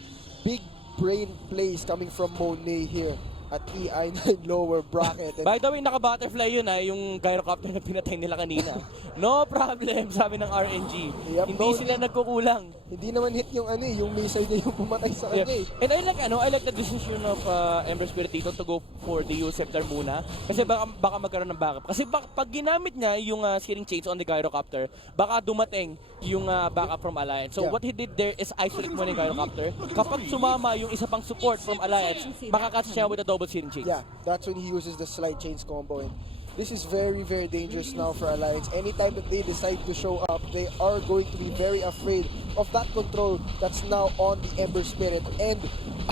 Big brain plays coming from Monet here at EI9 lower bracket. By the way, naka-butterfly yun yung Gyrocopter na pinatay nila kanina. No problem, sabi ng RNG. Yep, Hindi sila nagkukulang. Hindi naman hit yung yung missile niya yung pumatay sa kanya. And I like the decision of Ember Spirit dito to go for the use sector muna. Kasi baka magkaroon ng backup. Kasi pag ginamit niya yung Searing Chains on the Gyrocopter, baka dumating yung backup from Alliance. So what he did there is isolate muna yung Gyrocopter. Kapag sumama yung isa pang support from Alliance, makakatch siya with a double Searing Chains. Yeah, that's when he uses the slide chains combo. And this is very, very dangerous now for Alliance. Anytime that they decide to show up, they are going to be very afraid of that control that's now on the Ember Spirit. And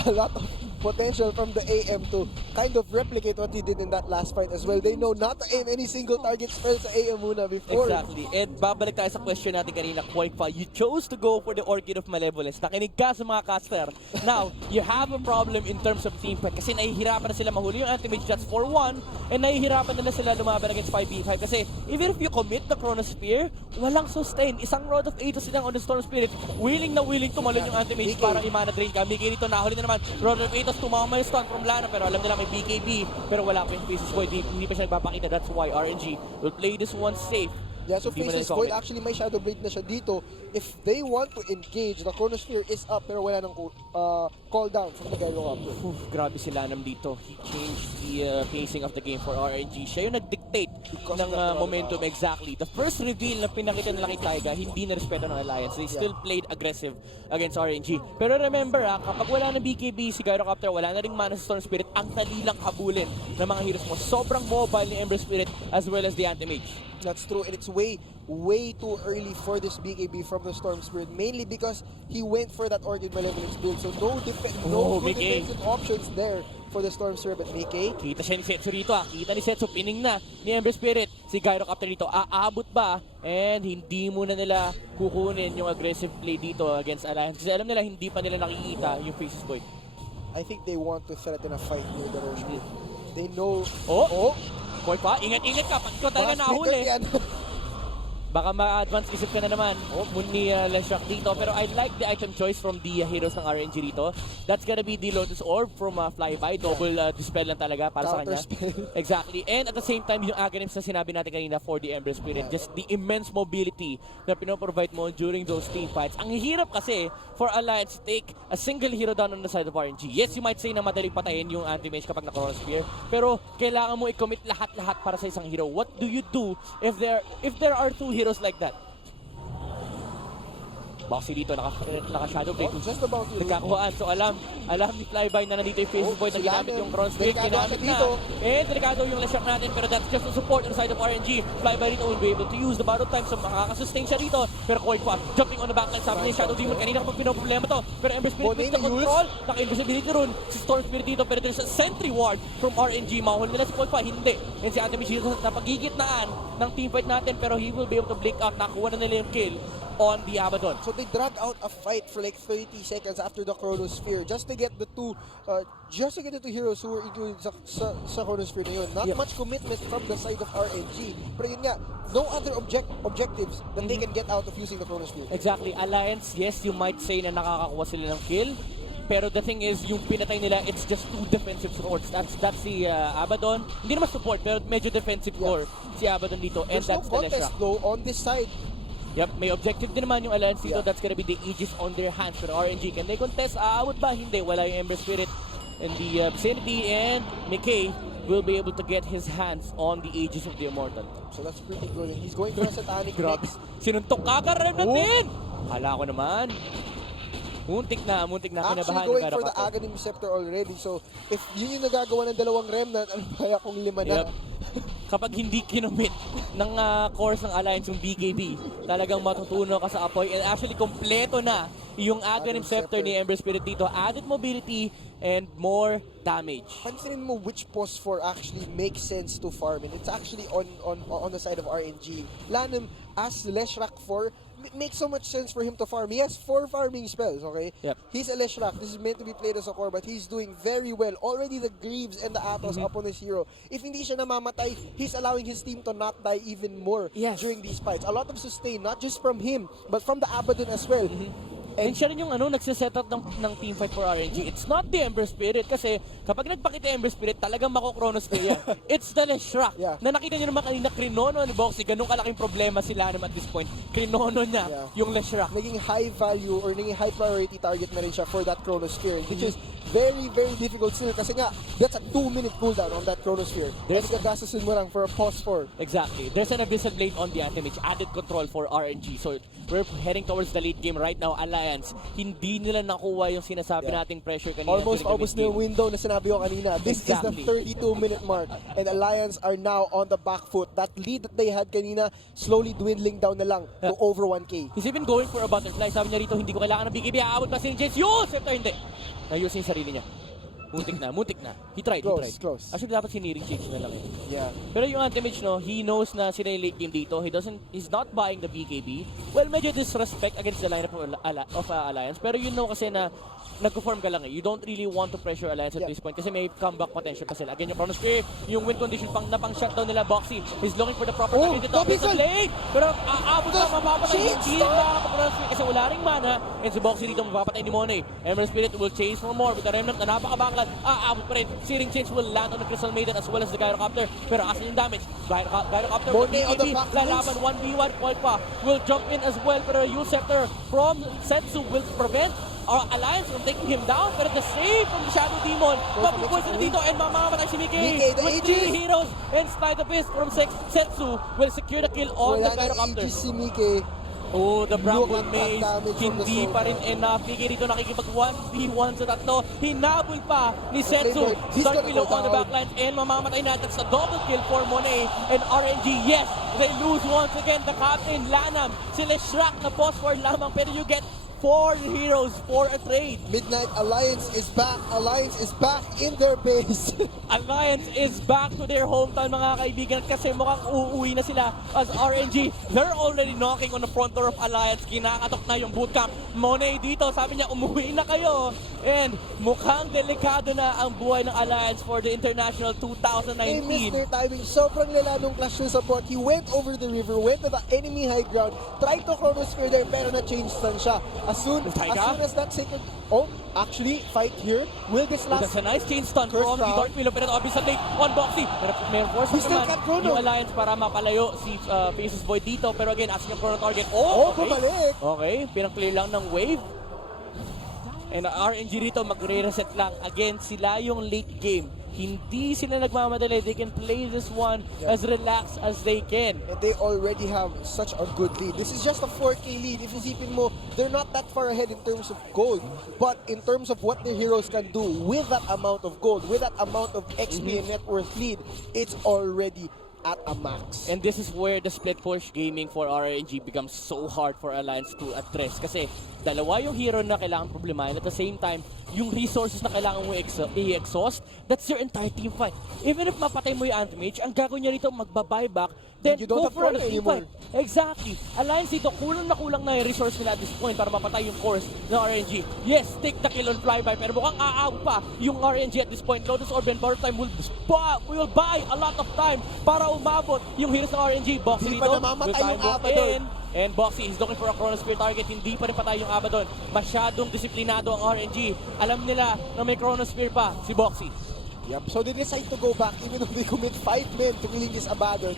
a lot of potential from the AM to kind of replicate what he did in that last fight as well. They know not to aim any single target spell sa AM muna before. Exactly. And babalik tayo sa question natin kanina, Quakefa. You chose to go for the Orchid of Malevolence. Nakinig ka sa mga caster. Now, you have a problem in terms of team fight kasi nahihirapan na sila mahuli yung anti-mage shots for 1 and nahihirapan na sila lumaban against 5v5 kasi even if you commit the Chronosphere, walang sustain. Isang Rod of Atos silang on the Storm Spirit. Willing na willing tumalon yung anti-mage para i-mana drain ka. Mickey rito, nahuli na naman. Rod of Atos tumama yung stun from Lana pero alam nila may BKB pero wala pa yung Faces Void. Hindi pa siya nagpapakita. That's why RNG will play this one safe. Yeah, so Faces Void actually may Shadow Blade na siya dito. If they want to engage, the Chronosphere is up pero wala nang call down from the Gyrocopter. Grabe si Lanam dito. He changed the pacing of the game for RNG. Siya yung nag-dictate ng momentum exactly. The first reveal na pinakita nila kay Taiga, hindi na respeto ng Alliance. They still played aggressive against RNG. Pero remember kapag wala na BKB si Gyrocopter, wala na ring mana sa Storm Spirit, ang dali lang habulin ng mga heroes mo. Sobrang mobile ni Ember Spirit as well as the Anti-Mage. That's true, and it's way way too early for this BKB from the Storm Spirit, mainly because he went for that Orchid Malevolence build. So no good defensive options there for the Storm Spirit. But Mickey, Kita siya ni Setsu rito Kita ni Setsu, pining na ni Ember Spirit. Si Gyrocopter dito, aabot ba? And hindi muna nila kukunin yung aggressive play dito against Alliance. Kasi alam nila, hindi pa nila nakikita yung Faces Void. I think they want to threaten a fight near the Roche Pit. They know... Koy pa, ingat-ingat ka. Pag ikaw talaga nahuli, baka ma-advance isip ka na naman. Muni Leshak dito. Pero I like the item choice from the heroes ng RNG dito. That's gonna be the Lotus Orb from Flyby. Double dispel lang talaga para sa kanya. Exactly. And at the same time, yung Aghanims na sinabi natin kanina for the Ember Spirit. Just the immense mobility na pinoprovide mo during those team fights. Ang hirap kasi for Alliance to take a single hero down on the side of RNG. Yes, you might say na madaling patayin yung anti-mage kapag naka-Chrono Spear. Pero kailangan mo i-commit lahat-lahat para sa isang hero. What do you do if there are two heroes like that? Boxy dito, naka-shadow play. Just about to nagkakuhaan. So alam ni Flyby na nandito yung Faces Void na ginamit yung Chrono Spear. Ginamit na. And delikado yung Leshak natin. Pero that's just to support on the side of RNG. Flyby dito will be able to use the battle time. So makakasustain siya dito. Pero Koi pa, jumping on the backline. Sabi ni Shadow Demon, kanina kapag pinoproblema to. Pero Ember Spirit with the control. Naka-invisibility ron si Storm Spirit dito. Pero there's a sentry ward from RNG. Mahuli nila si Koi pa, hindi. And si Anthony Shields na pagigitnaan ng teamfight natin. Pero he will be able to blink out. Nakuha na nila yung kill on the Abaddon. So they drag out a fight for like 30 seconds after the Chrono Sphere just to get the two heroes who were included sa Chrono Sphere na yun. Not much commitment from the side of RNG. Pero yun nga, no other objectives that they can get out of using the Chrono Sphere. Exactly. Alliance, yes, you might say na nakakakuha sila ng kill. Pero the thing is, yung pinatay nila, it's just two defensive supports. That's si Abaddon. Hindi naman support, pero medyo defensive core si Abaddon dito. And There's that's no the contest Leshak. though on this side. Yep, may objective din naman yung Alliance dito. That's gonna be the Aegis on their hands. Pero RNG, can they contest? Aawad ba? Hindi. Wala yung Ember Spirit in the vicinity. And Mickey will be able to get his hands on the Aegis of the Immortal. So that's pretty good. He's going for a Satanic Grabe. next. Sinuntok ka din! Kala ko naman. Muntik na. Actually Kinabahan going for the Aghanim Scepter already. So if yun yung nagagawa ng dalawang Remnant, ano kaya kung 5 na? Kapag hindi kinumit ng course ng Alliance yung BKB, talagang matutuno ka sa apoy. And actually, kompleto na yung Aghanim Scepter ni Ember Spirit dito. Added mobility and more damage. Pansinin mo which post 4 actually makes sense to farm. And it's actually on the side of RNG. Lanem, as Leshrak 4, makes so much sense for him to farm. He has 4 farming spells, okay? Yep. He's a Leshrak. This is meant to be played as a core, but he's doing very well. Already the Greaves and the Atos up on his hero. If hindi siya namamatay, he's allowing his team to not die even more during these fights. A lot of sustain, not just from him, but from the Abaddon as well. And siya rin yung nagsiset up ng teamfight for RNG. It's not the Ember Spirit kasi kapag nagpakita Ember Spirit, talagang mako-Chronos Spear yan. It's the Leshak. Na nakita nyo naman kanina, krinono ni Boxy. Ganun kalaking problema sila naman at this point. Krinono niya yung Leshak. Naging high value or naging high priority target na rin siya for that Chrono Spear. Which is very, very difficult still kasi nga, that's a 2-minute cooldown on that Chrono Spear. There's gagasasin mo lang for a pause 4. Exactly. There's an Abyssal Blade on the anti-mage. Added control for RNG. So we're heading towards the late game right now. Alliance, hindi nila nakuha yung sinasabi nating pressure kanina. Almost na yung window na sinabi ko kanina. This is the 32-minute mark. And Alliance are now on the back foot. That lead that they had kanina, slowly dwindling down na lang to over 1K. He's even going for a butterfly. Sabi niya rito, hindi ko kailangan ng BKB. Aabot pa si James. Yun! Scepter, hindi. Ayusin yung sarili niya. Muntik na. He tried. Close. Actually, dapat siniring change na lang. Yeah. Pero yung anti-mage, he knows na sila yung late game dito. He's not buying the BKB. Well, medyo disrespect against the lineup of Alliance. Pero you know kasi na nag-perform ka lang eh. You don't really want to pressure Alliance at this point kasi may comeback potential pa sila. Again, yung Chrono Spear, yung win condition pang shutdown nila, Boxy. He's looking for the proper target dito. He's late! Pero aabot na, mapapatay. Hindi makakapag-Chrono Spear kasi wala ring mana. And si Boxy dito mapapatay ni Monet. Emerald Spirit will chase for more with the Remnant na napakabanglan. Aabot pa rin. Searing Change will land on the Crystal Maiden as well as the Gyrocopter. Pero asan yung damage? Gyrocopter will BKB. Lalaban 1v1. Poipa will jump in as well. Pero yung Scepter from Setsu will prevent our Alliance from taking him down. Pero the save from the Shadow Demon. Mapupoison dito and mamamatay si Mickey. With 3 heroes and Slide the Fist from Setsu will secure the kill on the Gyrocopter. Si Mickey. Oh, the Bramble Look at that Maze, damage from the hindi sword. pa rin enough. Piggy dito nakikipag 1v1 sa tatlo. Hinabol pa ni Setsu. Flavor, he's Dark gonna Willow go on the down. backlines and mamamatay na. That's a double kill for Monet and RNG. Yes, they lose once again. The captain, Lanam. Sila Shrek na boss for lamang pero you get 4 heroes for a trade. Midnight Alliance is back. Alliance is back in their base. Alliance is back to their hometown mga kaibigan kasi mukhang uuwi na sila as RNG. They're already knocking on the front door of Alliance. Kinakatok na yung bootcamp. Monet dito, sabi niya umuwi na kayo. And mukhang delikado na ang buhay ng Alliance for the International They missed 2019. their timing. Sobrang lala nung clash ng support. He went over the river, went to the enemy high ground, tried to chronosphere there pero na-change stun siya. As soon as that sacred... Oh, actually, fight here. Will this last? That's a nice chain stun First from the round. Dark Willow pero obviously on Boxy. Pero may force He still naman can't chrono. yung Alliance para mapalayo si Faces Boy dito. Pero again, asking for a target. Oh, Okay. bumalik. Okay, pinang-clear lang ng wave. And RNG rito magre-reset lang. Again, sila yung late game. Hindi sila nagmamadali. They can play this one as relaxed as they can. And they already have such a good lead. This is just a 4K lead. If isipin mo, they're not that far ahead in terms of gold. But in terms of what their heroes can do with that amount of gold, with that amount of XP and net worth lead, it's already at a max. And this is where the split push gaming for RNG becomes so hard for Alliance to address. Kasi dalawa yung hero na kailangan problemahin. At the same time, yung resources na kailangan mo i-exhaust, that's your entire team fight. Even if mapatay mo yung anti-mage, ang gagawin niya rito mag-buyback, then You don't go have for a chrono team anymore. fight. Exactly. Alliance dito, kulang na yung resource nila at this point para mapatay yung course ng RNG. Yes, take the kill on flyby, pero mukhang aaw pa yung RNG at this point. Lotus Orb and Borrow Time will buy a lot of time para umabot yung heroes ng RNG. Boxy Hindi dito, pa namamatay will time yung walk Abaddon. in. And Boxy is looking for a Chronosphere target. Hindi pa rin patay yung Abaddon. Masyadong disiplinado ang RNG. Alam nila na may Chronosphere pa si Boxy. Yep. So they decide to go back even though they commit 5 men to killing this Abaddon.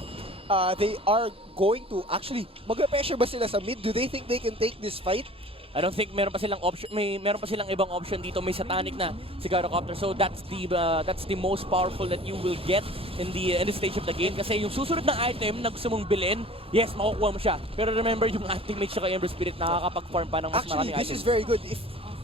They are going to actually mag-pressure ba sila sa mid? Do they think they can take this fight? I don't think meron pa silang option, meron pa silang ibang option dito. May Satanic na si Gyrocopter. So that's the most powerful that you will get in the stage of the game kasi yung susunod na item na gusto mong bilhin, yes, makukuha mo siya. Pero remember yung anti-mage siya kay Ember Spirit nakakapag-farm pa ng mas Actually, maraming this is items. very good.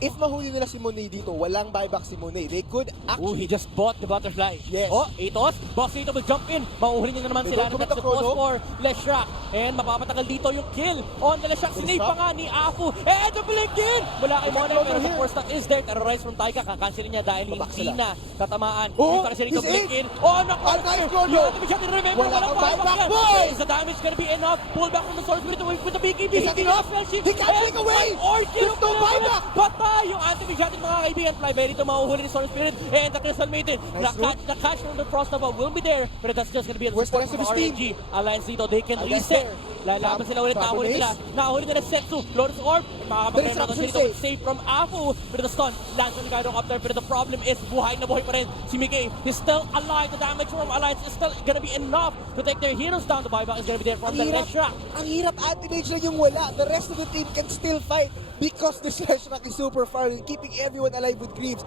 If mahuli nila si Monet dito, walang buyback si Monet. They could Oh, he actually... just bought the butterfly. Yes. Oh, Atos. Box dito will jump in. Mauhuli niya na naman They sila. don't commit That's the the chrono. post for Leshrak. And mapapatagal dito yung kill on the Leshrak. Sinave pa nga ni Afu. And the blink in! Wala kay They got Monay chrono pero the here. force stack is there. Terrorize from Taika. Kakansilin niya dahil Babak hindi sila. na tatamaan. Oh, Dito kasi rito he's blink in. in. Oh, naku! A nice chrono. Yung ating siya remember. Wala Walang kang buyback, yan. boy! Is the damage gonna be enough? Pull back from the source with the BKB. Is that enough? He can't take away. There's no buyback. Patay yung anti-mage natin mga kaibigan. Flyberry to mahuhuli ni Storm Spirit and the Crystal Maiden. Nice The catch from the Frost Nova will be there, but that's just gonna be a Where's the support rest of from his RNG. Alliance dito, they can Alliance reset. there. Lalaban sila ulit, Trapper nahuli base. nila. Nahuli nila Setsu, Lotus Orb. Makakapagay na Disruption dito with save from Afu. Pero the stun, lands on the Gyrocopter. Pero the problem is, buhay na buhay pa rin si Migay. He's still alive. The damage from Alliance is still gonna be enough to take their heroes down. The buyback is gonna be there from the Leshrak. Ang hirap anti-mage lang yung wala. The rest of the team can still fight because the Leshrak is super far and keeping everyone alive with Greaves.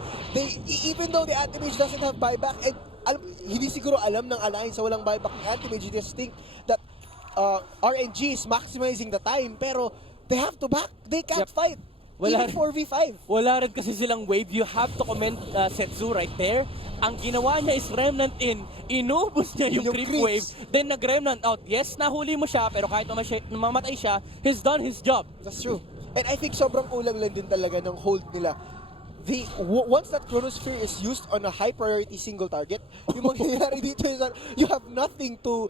Even though the anti-mage doesn't have buyback and hindi siguro alam ng Alliance sa walang buyback ng anti-mage. They just think that RNG is maximizing the time pero they have to back. They can't Yep. fight. Wala Even 4v5. Wala rin kasi silang wave. You have to comment Setsu right there. Ang ginawa niya is remnant in. Inubos niya yung creep creeps. wave. Then nag-remnant out. Yes, nahuli mo siya. Pero kahit mamatay siya, he's done his job. That's true. And I think sobrang kulang lang din talaga ng hold nila. Once that Chronosphere is used on a high priority single target, yung mangyayari dito is that you have nothing to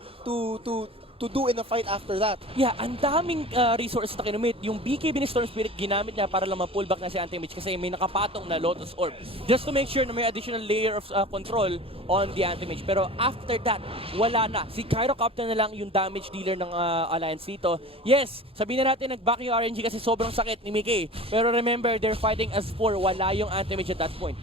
do in a fight after that. Yeah, ang daming resources na kinumit. Yung BKB ni Storm Spirit, ginamit niya para lang ma-pullback na si anti-mage kasi may nakapatong na Lotus Orb. Just to make sure na may additional layer of control on the anti-mage. Pero after that, wala na. Si Gyrocopter na lang yung damage dealer ng Alliance dito. Yes, sabihin na natin nag-back yung RNG kasi sobrang sakit ni Mickey. Pero remember, they're fighting as 4. Wala yung anti-mage at that point.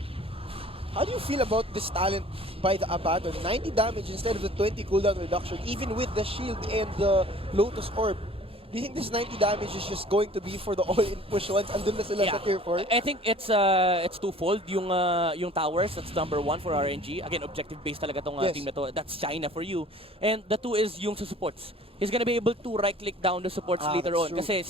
How do you feel about this talent by the Abaddon? 90 damage instead of the 20 cooldown reduction, even with the shield and the Lotus Orb. Do you think this 90 damage is just going to be for the all-in push once andun na sila sa tier 4? I think it's twofold. Yung towers, that's number 1 for RNG. Again, objective based talaga tong Yes. team na to. That's China for you. And the 2 is yung sa supports. he's gonna be able to right-click down the supports later that's on. true. Kasi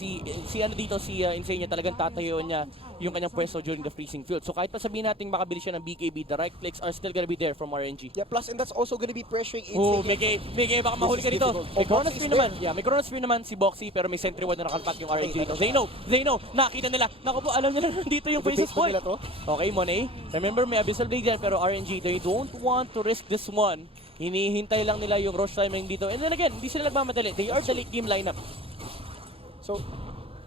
si ano dito, si Insane talagang tatayo niya yung kanyang pwesto during the freezing field. So kahit pa sabihin natin makabili siya ng BKB, the right clicks are still gonna be there from RNG. Yeah, plus and that's also gonna be pressuring Oh, Insane. Migay, baka mahuli ka This is dito. difficult. May Oh, Chrono Boxy Sphere is naman. Yeah, may Chrono Sphere naman si Boxy, pero may Sentry Ward na nakalpak yung RNG dito. They know, nakita nila. Naku po, alam nila nandito yung Debate Faces ba Point. nila to? Okay, Monet. Remember, may Abyssal Blade yan, pero RNG, they don't want to risk this one. Hinihintay lang nila yung rush timing dito. And then again, hindi sila nagmamadali. They are the late game lineup. So,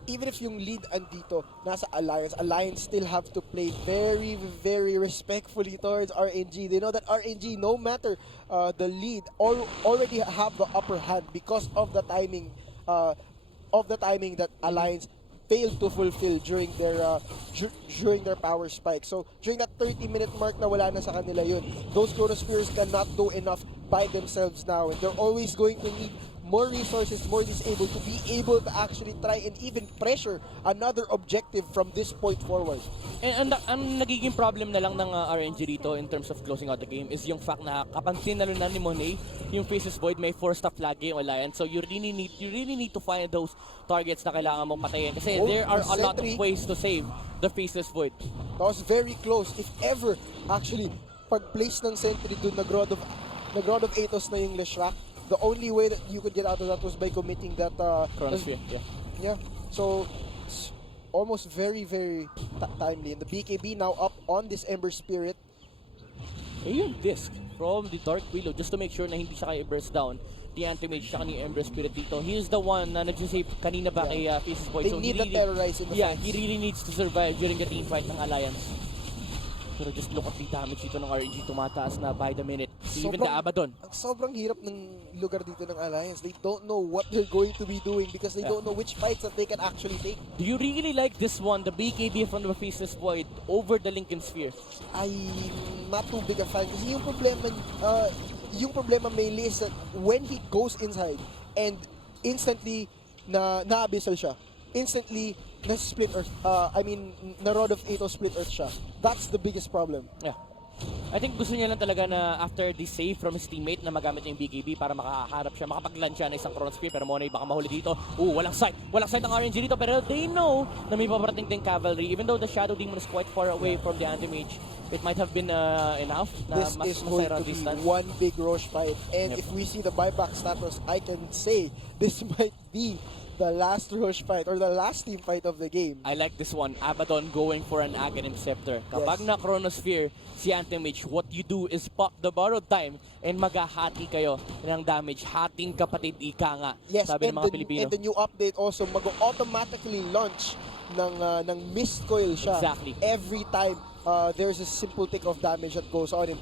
even if yung lead andito nasa Alliance still have to play very, very respectfully towards RNG. They know that RNG, no matter the lead, already have the upper hand because of the timing that Alliance failed to fulfill during their power spike. So during that 30-minute mark na wala na sa kanila yun, those Chrono Spheres cannot do enough by themselves now, and they're always going to need more resources, more disabled to be able to actually try and even pressure another objective from this point forward. And ang nagiging problem na lang ng RNG dito in terms of closing out the game is yung fact na kapansin na rin na ni Monet, yung Faces Void may 4-stop lagi yung Alliance. So you really need to find those targets na kailangan mong patayin. Kasi there are a lot of ways to save the Faces Void. That was very close. If ever, actually, pag-place ng sentry dun, nag-Rod of Atos na yung Leshrac, the only way that you could get out of that was by committing that Chronosphere, yeah. So it's almost very, very timely. And the BKB now up on this Ember Spirit. Ayun, disc from the Dark Willow just to make sure na hindi siya kaya burst down. The anti-mage siya ni Ember Spirit dito. He is the one na nagsisave kanina ba kay Faces Void. They need the terrorize in the fights. he really needs to survive during the team fight ng Alliance. Pero just look at the damage dito ng RNG, tumataas na by the minute. Even the Abaddon. Sobrang hirap ng lugar dito ng Alliance. They don't know what they're going to be doing because they don't know which fights that they can actually take. Do you really like this one, the BKB from the Faceless Void over the Lincoln Sphere? I'm not too big a fan kasi yung problema mainly is that when he goes inside and instantly na-abyssal siya, instantly na-split earth, na Rod of Atos split earth siya. That's the biggest problem. Yeah. I think gusto niya lang talaga na after the save from his teammate na magamit yung BKB para makaharap siya, makapag-land siya na isang Chrono Sphere. Pero Monet baka mahuli dito. Walang sight ang RNG dito, pero they know na may paparating din cavalry. Even though the Shadow Demon is quite far away from the anti-mage, it might have been enough na This is going to be one big rush fight. And if we see the buyback status, I can say this might be the last rush fight or the last team fight of the game. I like this one. Abaddon going for an Aghanim Scepter. Kapag na Chronosphere si Anti-Mage, what you do is pop the borrowed time and maghahati kayo ng damage. Hating kapatid ika nga, Yes, sabi ng mga Pilipino. And the new update also, mag-automatically launch ng mist coil siya. Exactly. Every time there's a simple tick of damage that goes on him.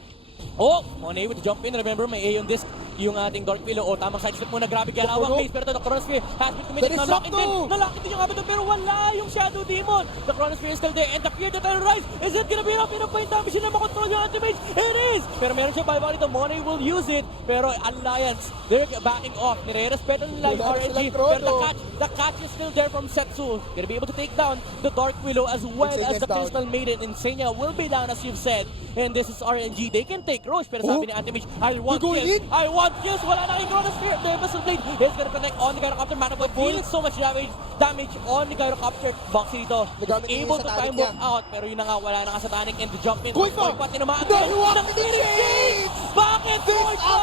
Oh, Monet with the jump in. Remember, may A yung disc. Yung ating Dark Willow. Oh, tamang sidestep muna. Grabe galawang case. Pero the Chronosphere has been committed. Nalock din. Nalock din yung Abaddon. Pero wala yung Shadow Demon. The Chronosphere is still there. And the fear to terrorize. Is it gonna be enough? Enough pa yung damage na makontrol yung anti-mage? It is! Pero meron siya buyback dito. Monet will use it. Pero Alliance, they're backing off. Nire-respeto nila yung RNG. Pero the catch is still there from Setsu. Gonna be able to take down the Dark Willow as well as the Crystal Maiden. Insania will be down as you've said. And this is RNG. They can take Roche. Pero sabi ni anti-mage, I want kills. I want kills. Wala na kay Chronosphere. The Abyssal Blade is gonna connect on the Gyrocopter. Manifold dealing so much damage on the Gyrocopter. Boxy dito. Able to time walk out. Pero yun na nga, wala na nga sa Tanic. And the jump in. Koipa tinamaan. The Searing Chains! Bakit Koipa?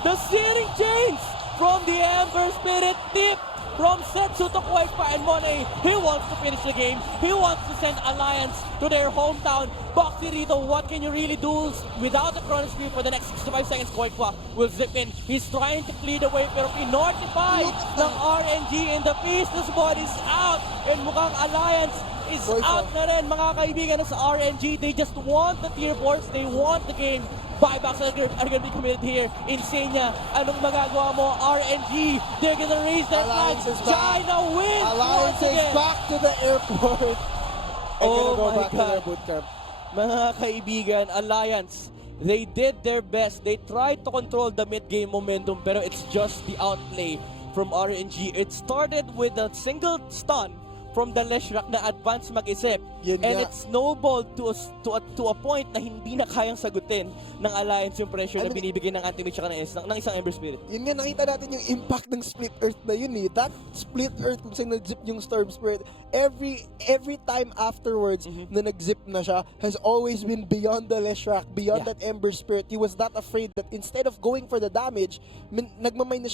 The Searing Chains from the Ember Spirit tip. From Setsu to Koipa and Monet, he wants to finish the game. He wants to send Alliance to their hometown. Boxy Rito, what can you really do without the Chronosphere for the next 65 seconds? Koipa will zip in. He's trying to clear the way pero pinortify ng RNG and the Faceless Void is out. And mukhang Alliance is out na rin mga kaibigan sa RNG. They just want the tier 4s. They want the game. Buybacks are going to be committed here. Insania, anong magagawa mo? RNG, they're going to raise their flag. China wins Alliance once again. is back to the airport. Oh go my back to God. their boot camp. Mga kaibigan, Alliance, they did their best. They tried to control the mid-game momentum pero it's just the outplay from RNG. It started with a single stun from the Leshrac na advance mag-isip. Yun And nga. it snowballed to a point na hindi na kayang sagutin ng Alliance yung pressure na Ano- binibigay ng Anti-Mage tsaka ng isang Ember Spirit. Yun nga, nakita natin yung impact ng Split Earth na yun eh. That Split Earth kung saan nag-zip yung Storm Spirit, every time afterwards na nag-zip na siya, has always been beyond the Leshrac, beyond Yeah. that Ember Spirit. He was not afraid that instead of going for the damage, nagmamay na siya